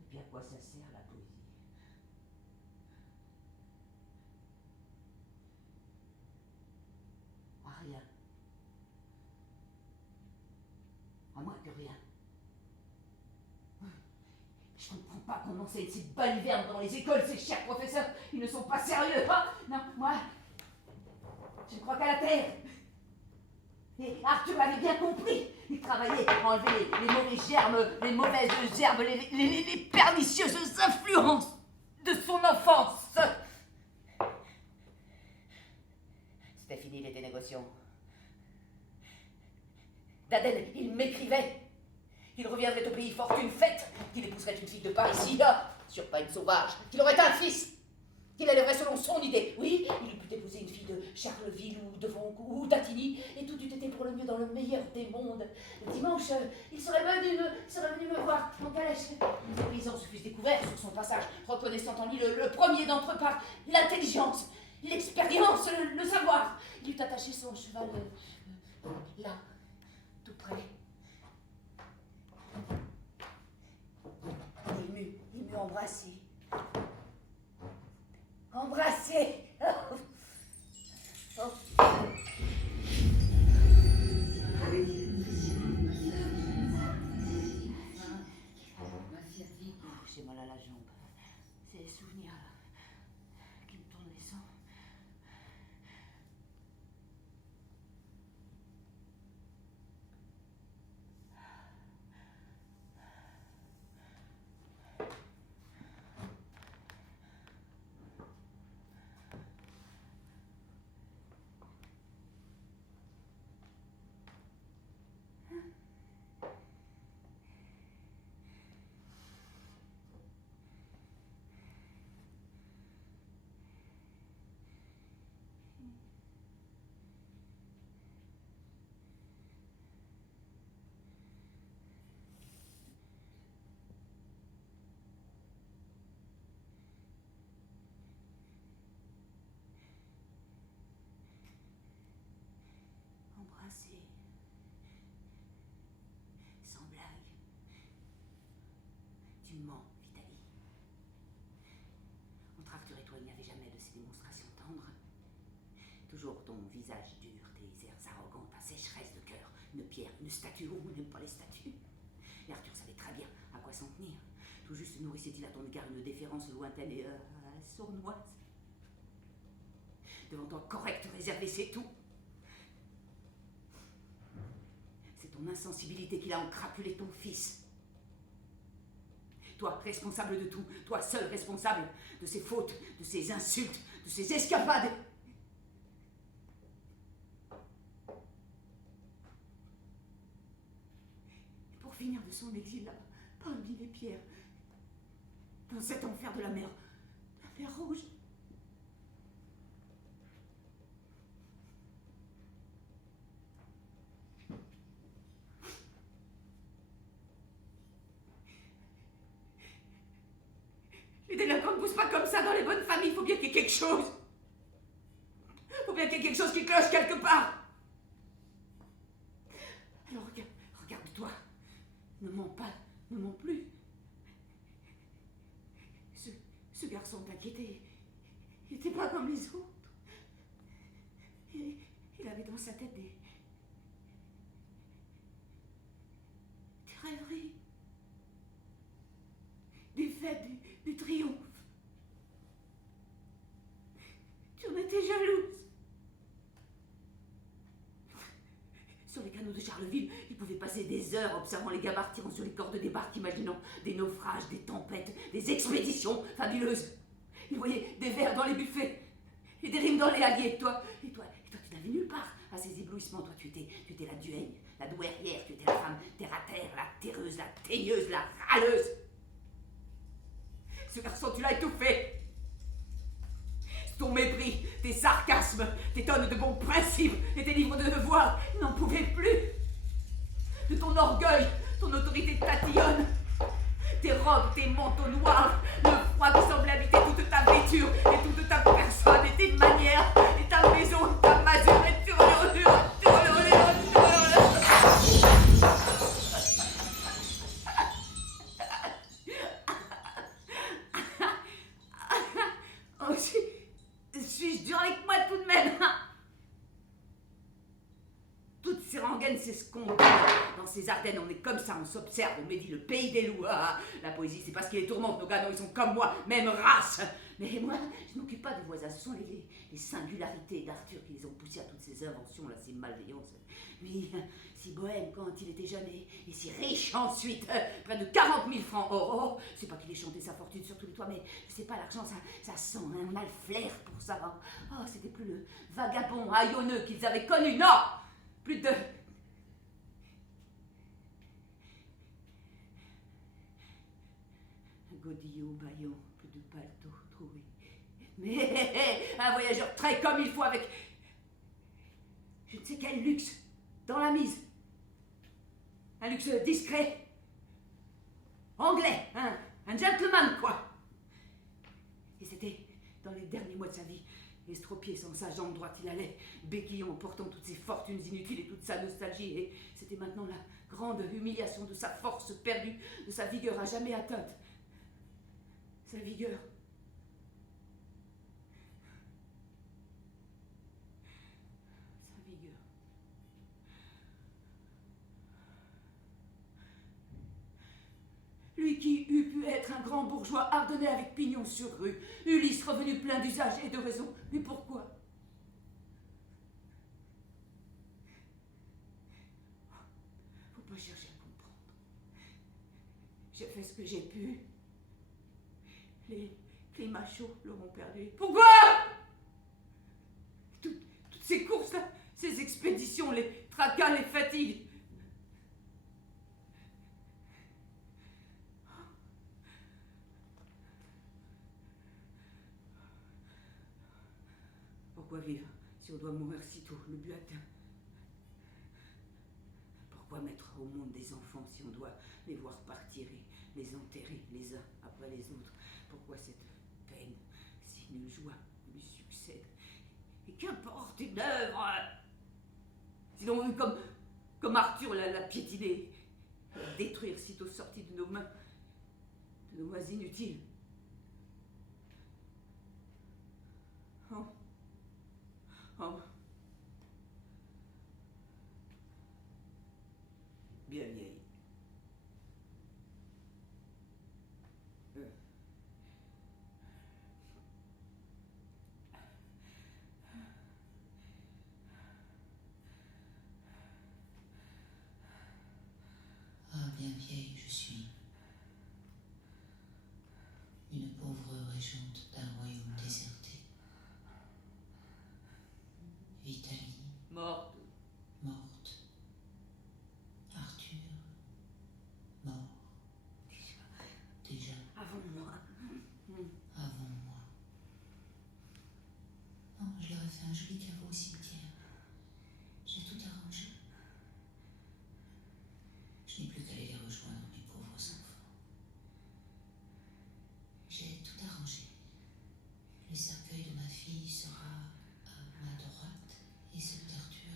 Et puis à quoi ça sert la poésie? À rien. À moins que rien. Je comprends pas qu'on enseigne ces balivernes dans les écoles, ces chers professeurs, ils ne sont pas sérieux, hein? Non, moi, je ne crois qu'à la terre. Et Arthur l'avait bien compris. Il travaillait pour enlever les mauvais germes, les mauvaises herbes, les pernicieuses influences de son enfance. C'était fini l'été négociant. D'Adèle, il m'écrivait. Il reviendrait au pays fortune faite, qu'il épouserait une fille de Parisis, sur pas une sauvage, qu'il aurait un fils, qu'il élèverait selon son idée. Oui, il eût pu épouser une fille de Charleville ou de Voncourt ou d'Attigny, et tout eût été pour le mieux dans le meilleur des mondes. Le dimanche, il serait venu me voir en calèche. Les paysans se fussent découverts sur son passage, reconnaissant en lui le premier d'entre eux par l'intelligence, l'expérience, le savoir. Il eût attaché son cheval là, tout près. Il m'eut embrassé. Embrassé. Oh. J'ai mal à la jambe. C'est les souvenirs qui me tournent les sangs. Embrassé. Sans blague. Tu mens, Vitaly. Entre Arthur et toi, il n'y avait jamais de ces démonstrations tendres. Toujours ton visage dur, tes airs arrogants, ta sécheresse de cœur, une pierre, une statue. Oh, on n'aime pas les statues. Et Arthur savait très bien à quoi s'en tenir. Tout juste nourrissait-il à ton égard une déférence lointaine et sournoise. Devant toi, correct, réservé, c'est tout. C'est ton insensibilité qui a encrapulé ton fils. Toi, responsable de tout, toi seul responsable de ses fautes, de ses insultes, de ses escapades. Et pour finir de son exil là, parmi les pierres, dans cet enfer de la mer Rouge. Les délinquants ne poussent pas comme ça dans les bonnes familles, il faut bien qu'il y ait quelque chose. Il faut bien qu'il y ait quelque chose qui cloche quelque part. Alors regarde-toi. Ne mens pas, ne mens plus. Ce garçon t'inquiétait. Il n'était pas comme les autres. Il avait dans sa tête Des rêveries. Des fêtes du triomphe. Tu en étais jalouse. Sur les canaux de Charleville, il pouvait passer des heures observant les gabarres tirant sur les cordes des barques, imaginant des naufrages, des tempêtes, des expéditions fabuleuses. Il voyait des vers dans les buffets et des rimes dans les halliers. Toi, tu n'avais nulle part à ces éblouissements. Toi, tu étais la duègne, la douairière, tu étais la femme terre à terre, la terreuse, la teigneuse, la râleuse. Ce garçon, tu l'as étouffé. Ton mépris, tes sarcasmes, tes tonnes de bons principes et tes livres de devoirs n'en pouvaient plus. De ton orgueil, ton autorité tatillonne, tes robes, tes manteaux noirs, le froid qui semblait habiter toute ta vêture et toute ta personne et tes manières et ta maison, ta masure et suis-je dur avec moi tout de même? Toutes ces rengaines, c'est ce qu'on dit. Dans ces Ardennes, on est comme ça, on s'observe, on médit le pays des loups. La poésie, c'est parce qu'il les tourmente, nos gars, ils sont comme moi, même race. Mais moi, je ne m'occupe pas des voisins, ce sont les singularités d'Arthur qui les ont poussés à toutes ces inventions-là, ces malveillances. Lui, si bohème quand il était jeune et si riche ensuite, près de 40 000 francs. C'est pas qu'il ait chanté sa fortune sur tous les toits, mais je sais pas, l'argent, ça sent, hein, on a le flair pour ça. C'était plus le vagabond haillonneux qu'ils avaient connu, non! Plus de... Godillot, Bayon, plus de paletot trouvé. Mais un voyageur très comme il faut avec... je ne sais quel luxe dans la mise. Un luxe discret. Anglais, un gentleman, quoi. Et c'était dans les derniers mois de sa vie. Estropié sans sa jambe droite, il allait, béquillant, portant toutes ses fortunes inutiles et toute sa nostalgie. Et c'était maintenant la grande humiliation de sa force perdue, de sa vigueur à jamais atteinte. Sa vigueur. Sa vigueur. Lui qui eût pu être un grand bourgeois ardennais avec pignon sur rue, Ulysse revenu plein d'usage et de raison. Mais pourquoi? Faut pas chercher à comprendre. J'ai fait ce que j'ai pu. Les climats chauds l'auront perdu. Pourquoi? Toutes ces courses-là, ces expéditions, les tracas, les fatigues. Pourquoi vivre si on doit mourir si tôt, le but atteint? Pourquoi mettre au monde des enfants si on doit les voir partir et les enterrer les uns après les autres? Pourquoi cette peine si nulle joie lui succède? Et qu'importe une œuvre si l'on veut comme Arthur la piétiner, la détruire sitôt sortie de nos mains inutiles. Bien vieille. Bien vieille je suis. Une pauvre régente d'un royaume déserté. Vitalie. Morte. Morte. Arthur. Mort. Déjà. Avant moi. Avant moi. Non, je leur ai fait un joli caveau au cimetière. J'ai tout arrangé. Je n'ai plus qu'à aller les rejoindre, mes pauvres enfants. J'ai tout arrangé. Le cercueil de ma fille sera à ma droite et celui d'Arthur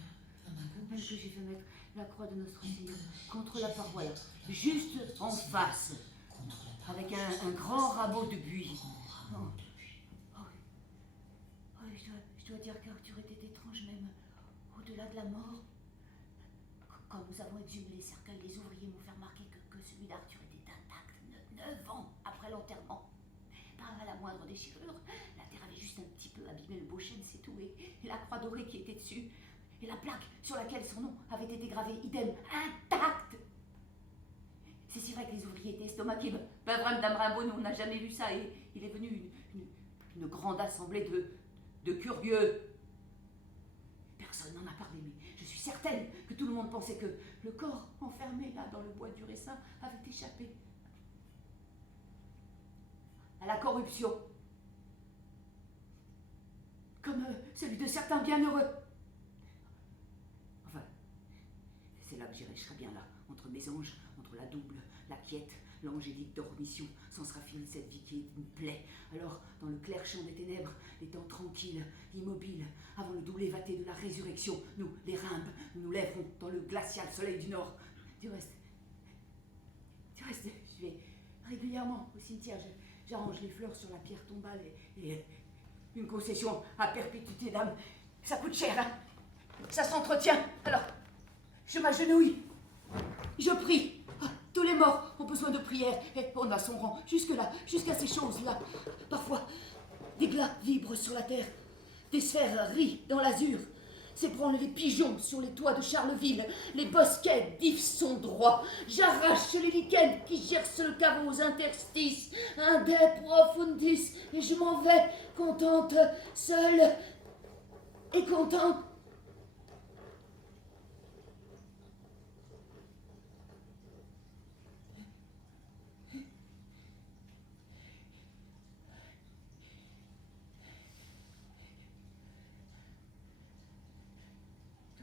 à ma Même gauche. que j'ai fait mettre la croix de Notre Même Seigneur que contre j'ai la fait paroi, mettre la juste croix de notre en Seigneur face, contre la paroi, avec juste un en grand face, rameau de buis. grand rameau de buis. Oui, je dois dire qu'Arthur était étrange même au-delà de la mort. Comme nous avons exhumé les cercueils, les ouvriers m'ont fait remarquer que celui d'Arthur était intact, 9 ans après l'enterrement. Pas à la moindre déchirure, la terre avait juste un petit peu abîmé le beau chêne, c'est tout, et la croix dorée qui était dessus, et la plaque sur laquelle son nom avait été gravé, idem, intacte. C'est si vrai que les ouvriers étaient estomaqués. Ben vrai, Madame Rimbaud, nous on n'a jamais vu ça, et il est venu une grande assemblée de curieux. Personne n'en a parlé, mais je suis certaine que tout le monde pensait que le corps enfermé là dans le bois du raisin avait échappé à la corruption, comme celui de certains bienheureux. Enfin, c'est là que j'irai, je serai bien là, entre mes anges, entre la double, la quiète, l'angélique dormition, s'en sera finie cette vie qui est une plaie. Alors, dans le clair champ des ténèbres, les temps tranquilles, immobiles, avant le doux évaté de la résurrection, nous, les rimbes, nous lèverons dans le glacial soleil du Nord. Du reste, je vais régulièrement au cimetière, j'arrange les fleurs sur la pierre tombale et une concession à perpétuité d'âme. Ça coûte cher, hein? Ça s'entretient. Alors, je m'agenouille, je prie. Tous les morts ont besoin de prière et on a son rang jusque-là, jusqu'à ces choses-là. Parfois, des glas vibrent sur la terre, des sphères rient dans l'azur, s'ébranlent les pigeons sur les toits de Charleville, les bosquets d'Yves sont droits. J'arrache les lichens qui gercent le caveau aux interstices, un de profundis, et je m'en vais, contente, seule et contente.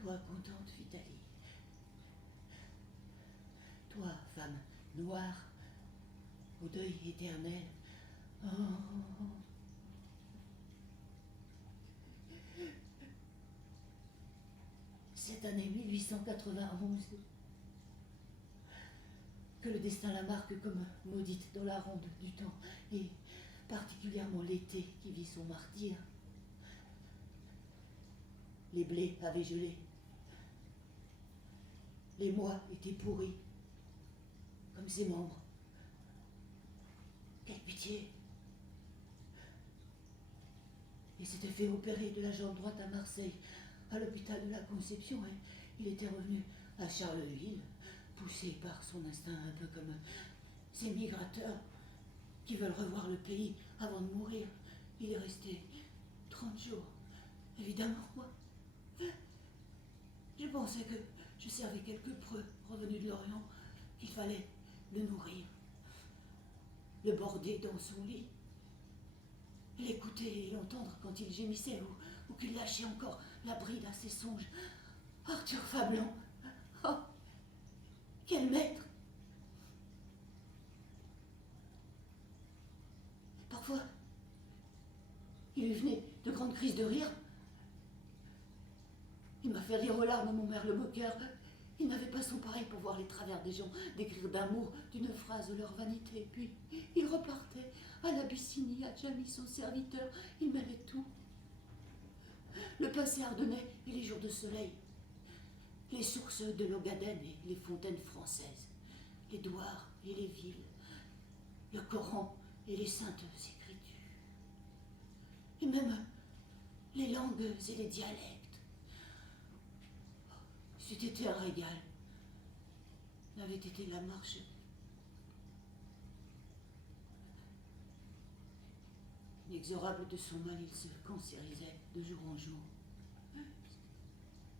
Toi, contente, Vitalie. Toi, femme noire, au deuil éternel. Oh. Cette année 1891, que le destin la marque comme maudite dans la ronde du temps, et particulièrement l'été qui vit son martyre. Les blés avaient gelé. Les mois étaient pourris, comme ses membres. Quelle pitié! Il s'était fait opérer de la jambe droite à Marseille, à l'hôpital de la Conception, et il était revenu à Charleville, poussé par son instinct, un peu comme ces migrateurs qui veulent revoir le pays avant de mourir. Il est resté 30 jours. Évidemment, moi, je pensais que je servais quelque preux revenu de l'Orient, qu'il fallait le nourrir, le border dans son lit, l'écouter et l'entendre quand il gémissait ou qu'il lâchait encore la bride à ses songes. Arthur Fablon, oh, quel maître! Parfois, il lui venait de grandes crises de rire. Il m'a fait rire aux larmes, mon merle-moqueur. Il n'avait pas son pareil pour voir les travers des gens décrire d'amour d'une phrase leur vanité. Puis il repartait à l'Abyssinie, à Jamie, son serviteur. Il mêlait tout. Le passé ardennais et les jours de soleil, les sources de l'Ogaden et les fontaines françaises, les douars et les villes, le Coran et les saintes écritures, et même les langues et les dialectes. C'eût été un régal, n'avait été la marche. Inexorable de son mal, il se cancérisait de jour en jour.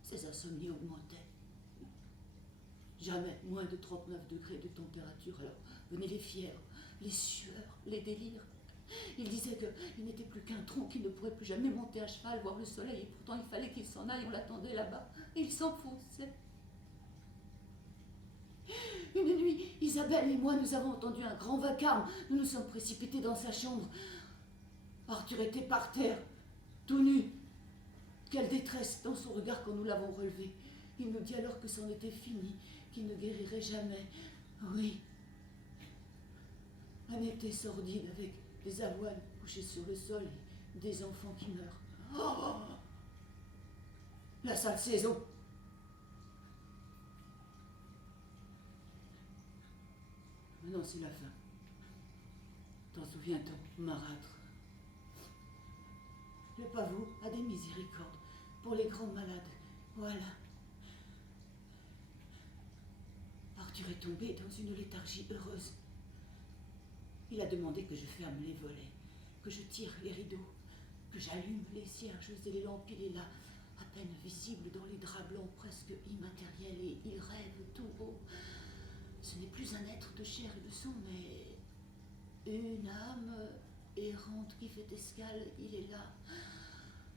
Ses insomnies augmentaient. Jamais moins de 39 degrés de température. Alors venaient les fièvres, les sueurs, les délires. Il disait qu'il n'était plus qu'un tronc, qu'il ne pourrait plus jamais monter à cheval, voir le soleil, et pourtant il fallait qu'il s'en aille, on l'attendait là-bas, et il s'enfonçait. Une nuit, Isabelle et moi, nous avons entendu un grand vacarme. Nous nous sommes précipités dans sa chambre. Arthur était par terre, tout nu. Quelle détresse dans son regard quand nous l'avons relevé. Il nous dit alors que c'en était fini, qu'il ne guérirait jamais. Oui. Un été sordide avec des avoines couchées sur le sol et des enfants qui meurent. Oh, la sale saison. Non, c'est la fin. T'en souviens-tu, marâtre? Le pavot a des miséricordes pour les grands malades. Voilà. Arthur est tombé dans une léthargie heureuse. Il a demandé que je ferme les volets, que je tire les rideaux, que j'allume les cierges et les lampes. Il est là, à peine visible dans les draps blancs, presque immatériel, et il rêve tout haut. Ce n'est plus un être de chair et de sang, mais une âme errante qui fait escale. Il est là,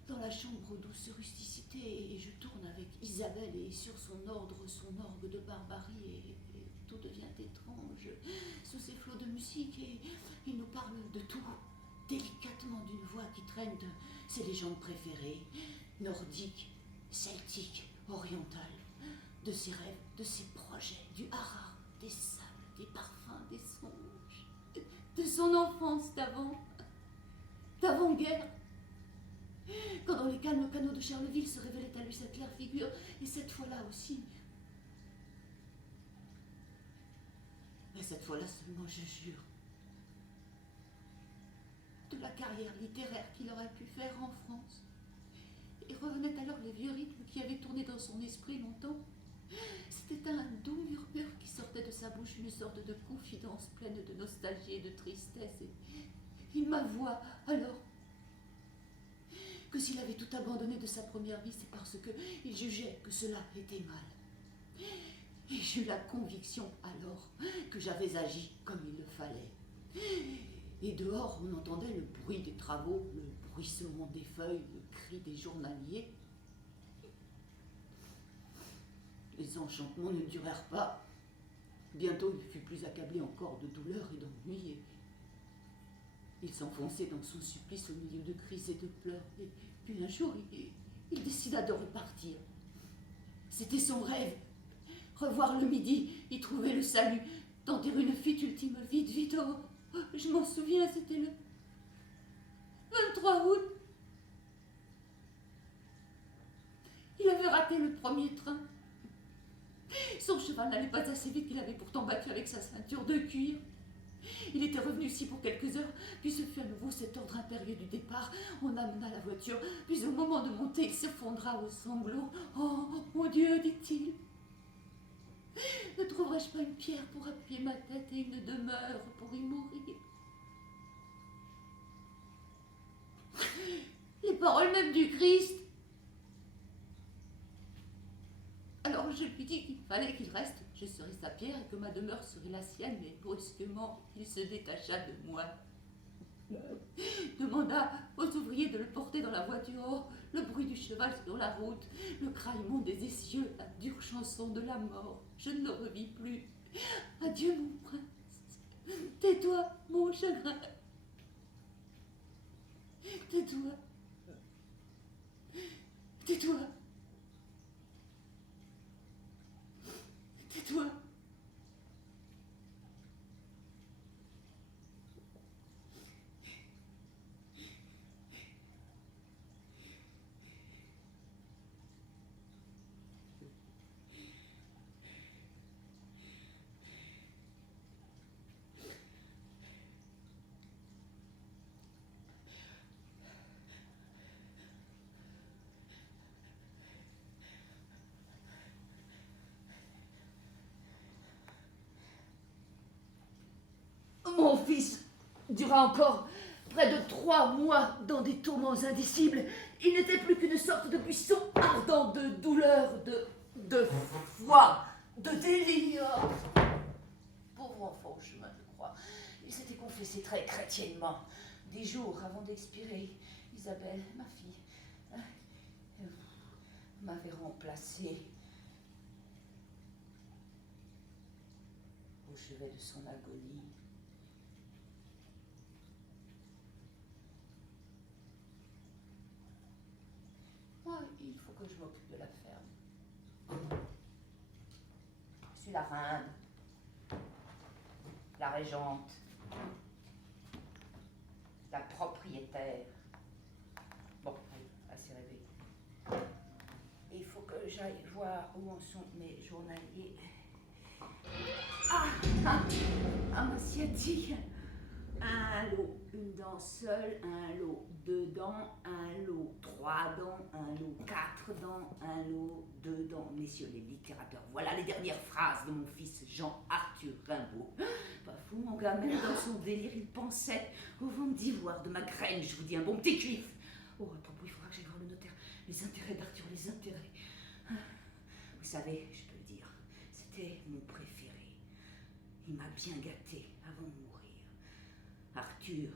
dans la chambre aux douces rusticité, et je tourne avec Isabelle, et sur son ordre, son orgue de barbarie, et tout devient étrange sous ces flots de musique, et il nous parle de tout, délicatement, d'une voix qui traîne de ses légendes préférées, nordiques, celtiques, orientales, de ses rêves, de ses projets, du haras, des sables, des parfums, des songes, de son enfance d'avant-guerre, quand dans les calmes canaux de Charleville se révélait à lui sa claire figure, et cette fois-là aussi. Mais cette fois-là seulement, je jure, de la carrière littéraire qu'il aurait pu faire en France. Et revenaient alors les vieux rythmes qui avaient tourné dans son esprit longtemps. C'était un doux murmure qui sortait de sa bouche, une sorte de confidence pleine de nostalgie et de tristesse. Et il m'avoua alors que s'il avait tout abandonné de sa première vie, c'est parce qu'il jugeait que cela était mal. Et j'eus la conviction alors que j'avais agi comme il le fallait. Et dehors, on entendait le bruit des travaux, le bruissement des feuilles, le cri des journaliers. Les enchantements ne durèrent pas. Bientôt, il fut plus accablé encore de douleur et d'ennui. Il s'enfonçait dans son supplice au milieu de cris et de pleurs. Et puis un jour, il décida de repartir. C'était son rêve. Revoir le midi, y trouver le salut, tenter une fuite ultime, vite, vite. Oh, je m'en souviens, c'était le 23 août. Il avait raté le premier train. Son cheval n'allait pas assez vite, qu'il avait pourtant battu avec sa ceinture de cuir. Il était revenu ici pour quelques heures, puis ce fut à nouveau cet ordre impérieux du départ. On amena la voiture, puis au moment de monter, il s'effondra aux sanglots. Oh, mon Dieu, dit-il. Ne trouverais-je pas une pierre pour appuyer ma tête et une demeure pour y mourir? Les paroles même du Christ. Alors je lui dis qu'il fallait qu'il reste, je serais sa pierre et que ma demeure serait la sienne, mais brusquement il se détacha de moi. Demanda aux ouvriers de le porter dans la voiture. Oh, le bruit du cheval sur la route, le craillement des essieux, la dure chanson de la mort. Je ne le revis plus. Adieu, mon prince. Tais-toi, mon chagrin. Tais-toi. Tais-toi. Tais-toi. Mon fils dura encore près de 3 mois dans des tourments indicibles. Il n'était plus qu'une sorte de buisson ardent de douleur, de foi, de délire. Pauvre enfant au chemin de croix, il s'était confessé très chrétiennement. Des jours avant d'expirer, Isabelle, ma fille, m'avait remplacé au chevet de son agonie. Moi, il faut que je m'occupe de la ferme. Je suis la reine, la régente, la propriétaire. Bon, allez, assez rêvé. Il faut que j'aille voir où en sont mes journaliers. Ah, Ah, ma sciatique. Un lot, une dent seule, un lot, 2 dents, un lot, 3 dents, un lot, 4 dents, un lot, 2 dents. Messieurs les littérateurs, voilà les dernières phrases de mon fils Jean-Arthur Rimbaud. Pas fou, mon gars, même dans son délire, il pensait au vent d'ivoire de ma graine, je vous dis, un bon petit cuif. Oh, à propos, il faudra que j'aille voir le notaire. Les intérêts d'Arthur, les intérêts. Vous savez, je peux le dire, c'était mon préféré. Il m'a bien gâté avant de mourir. Arthur,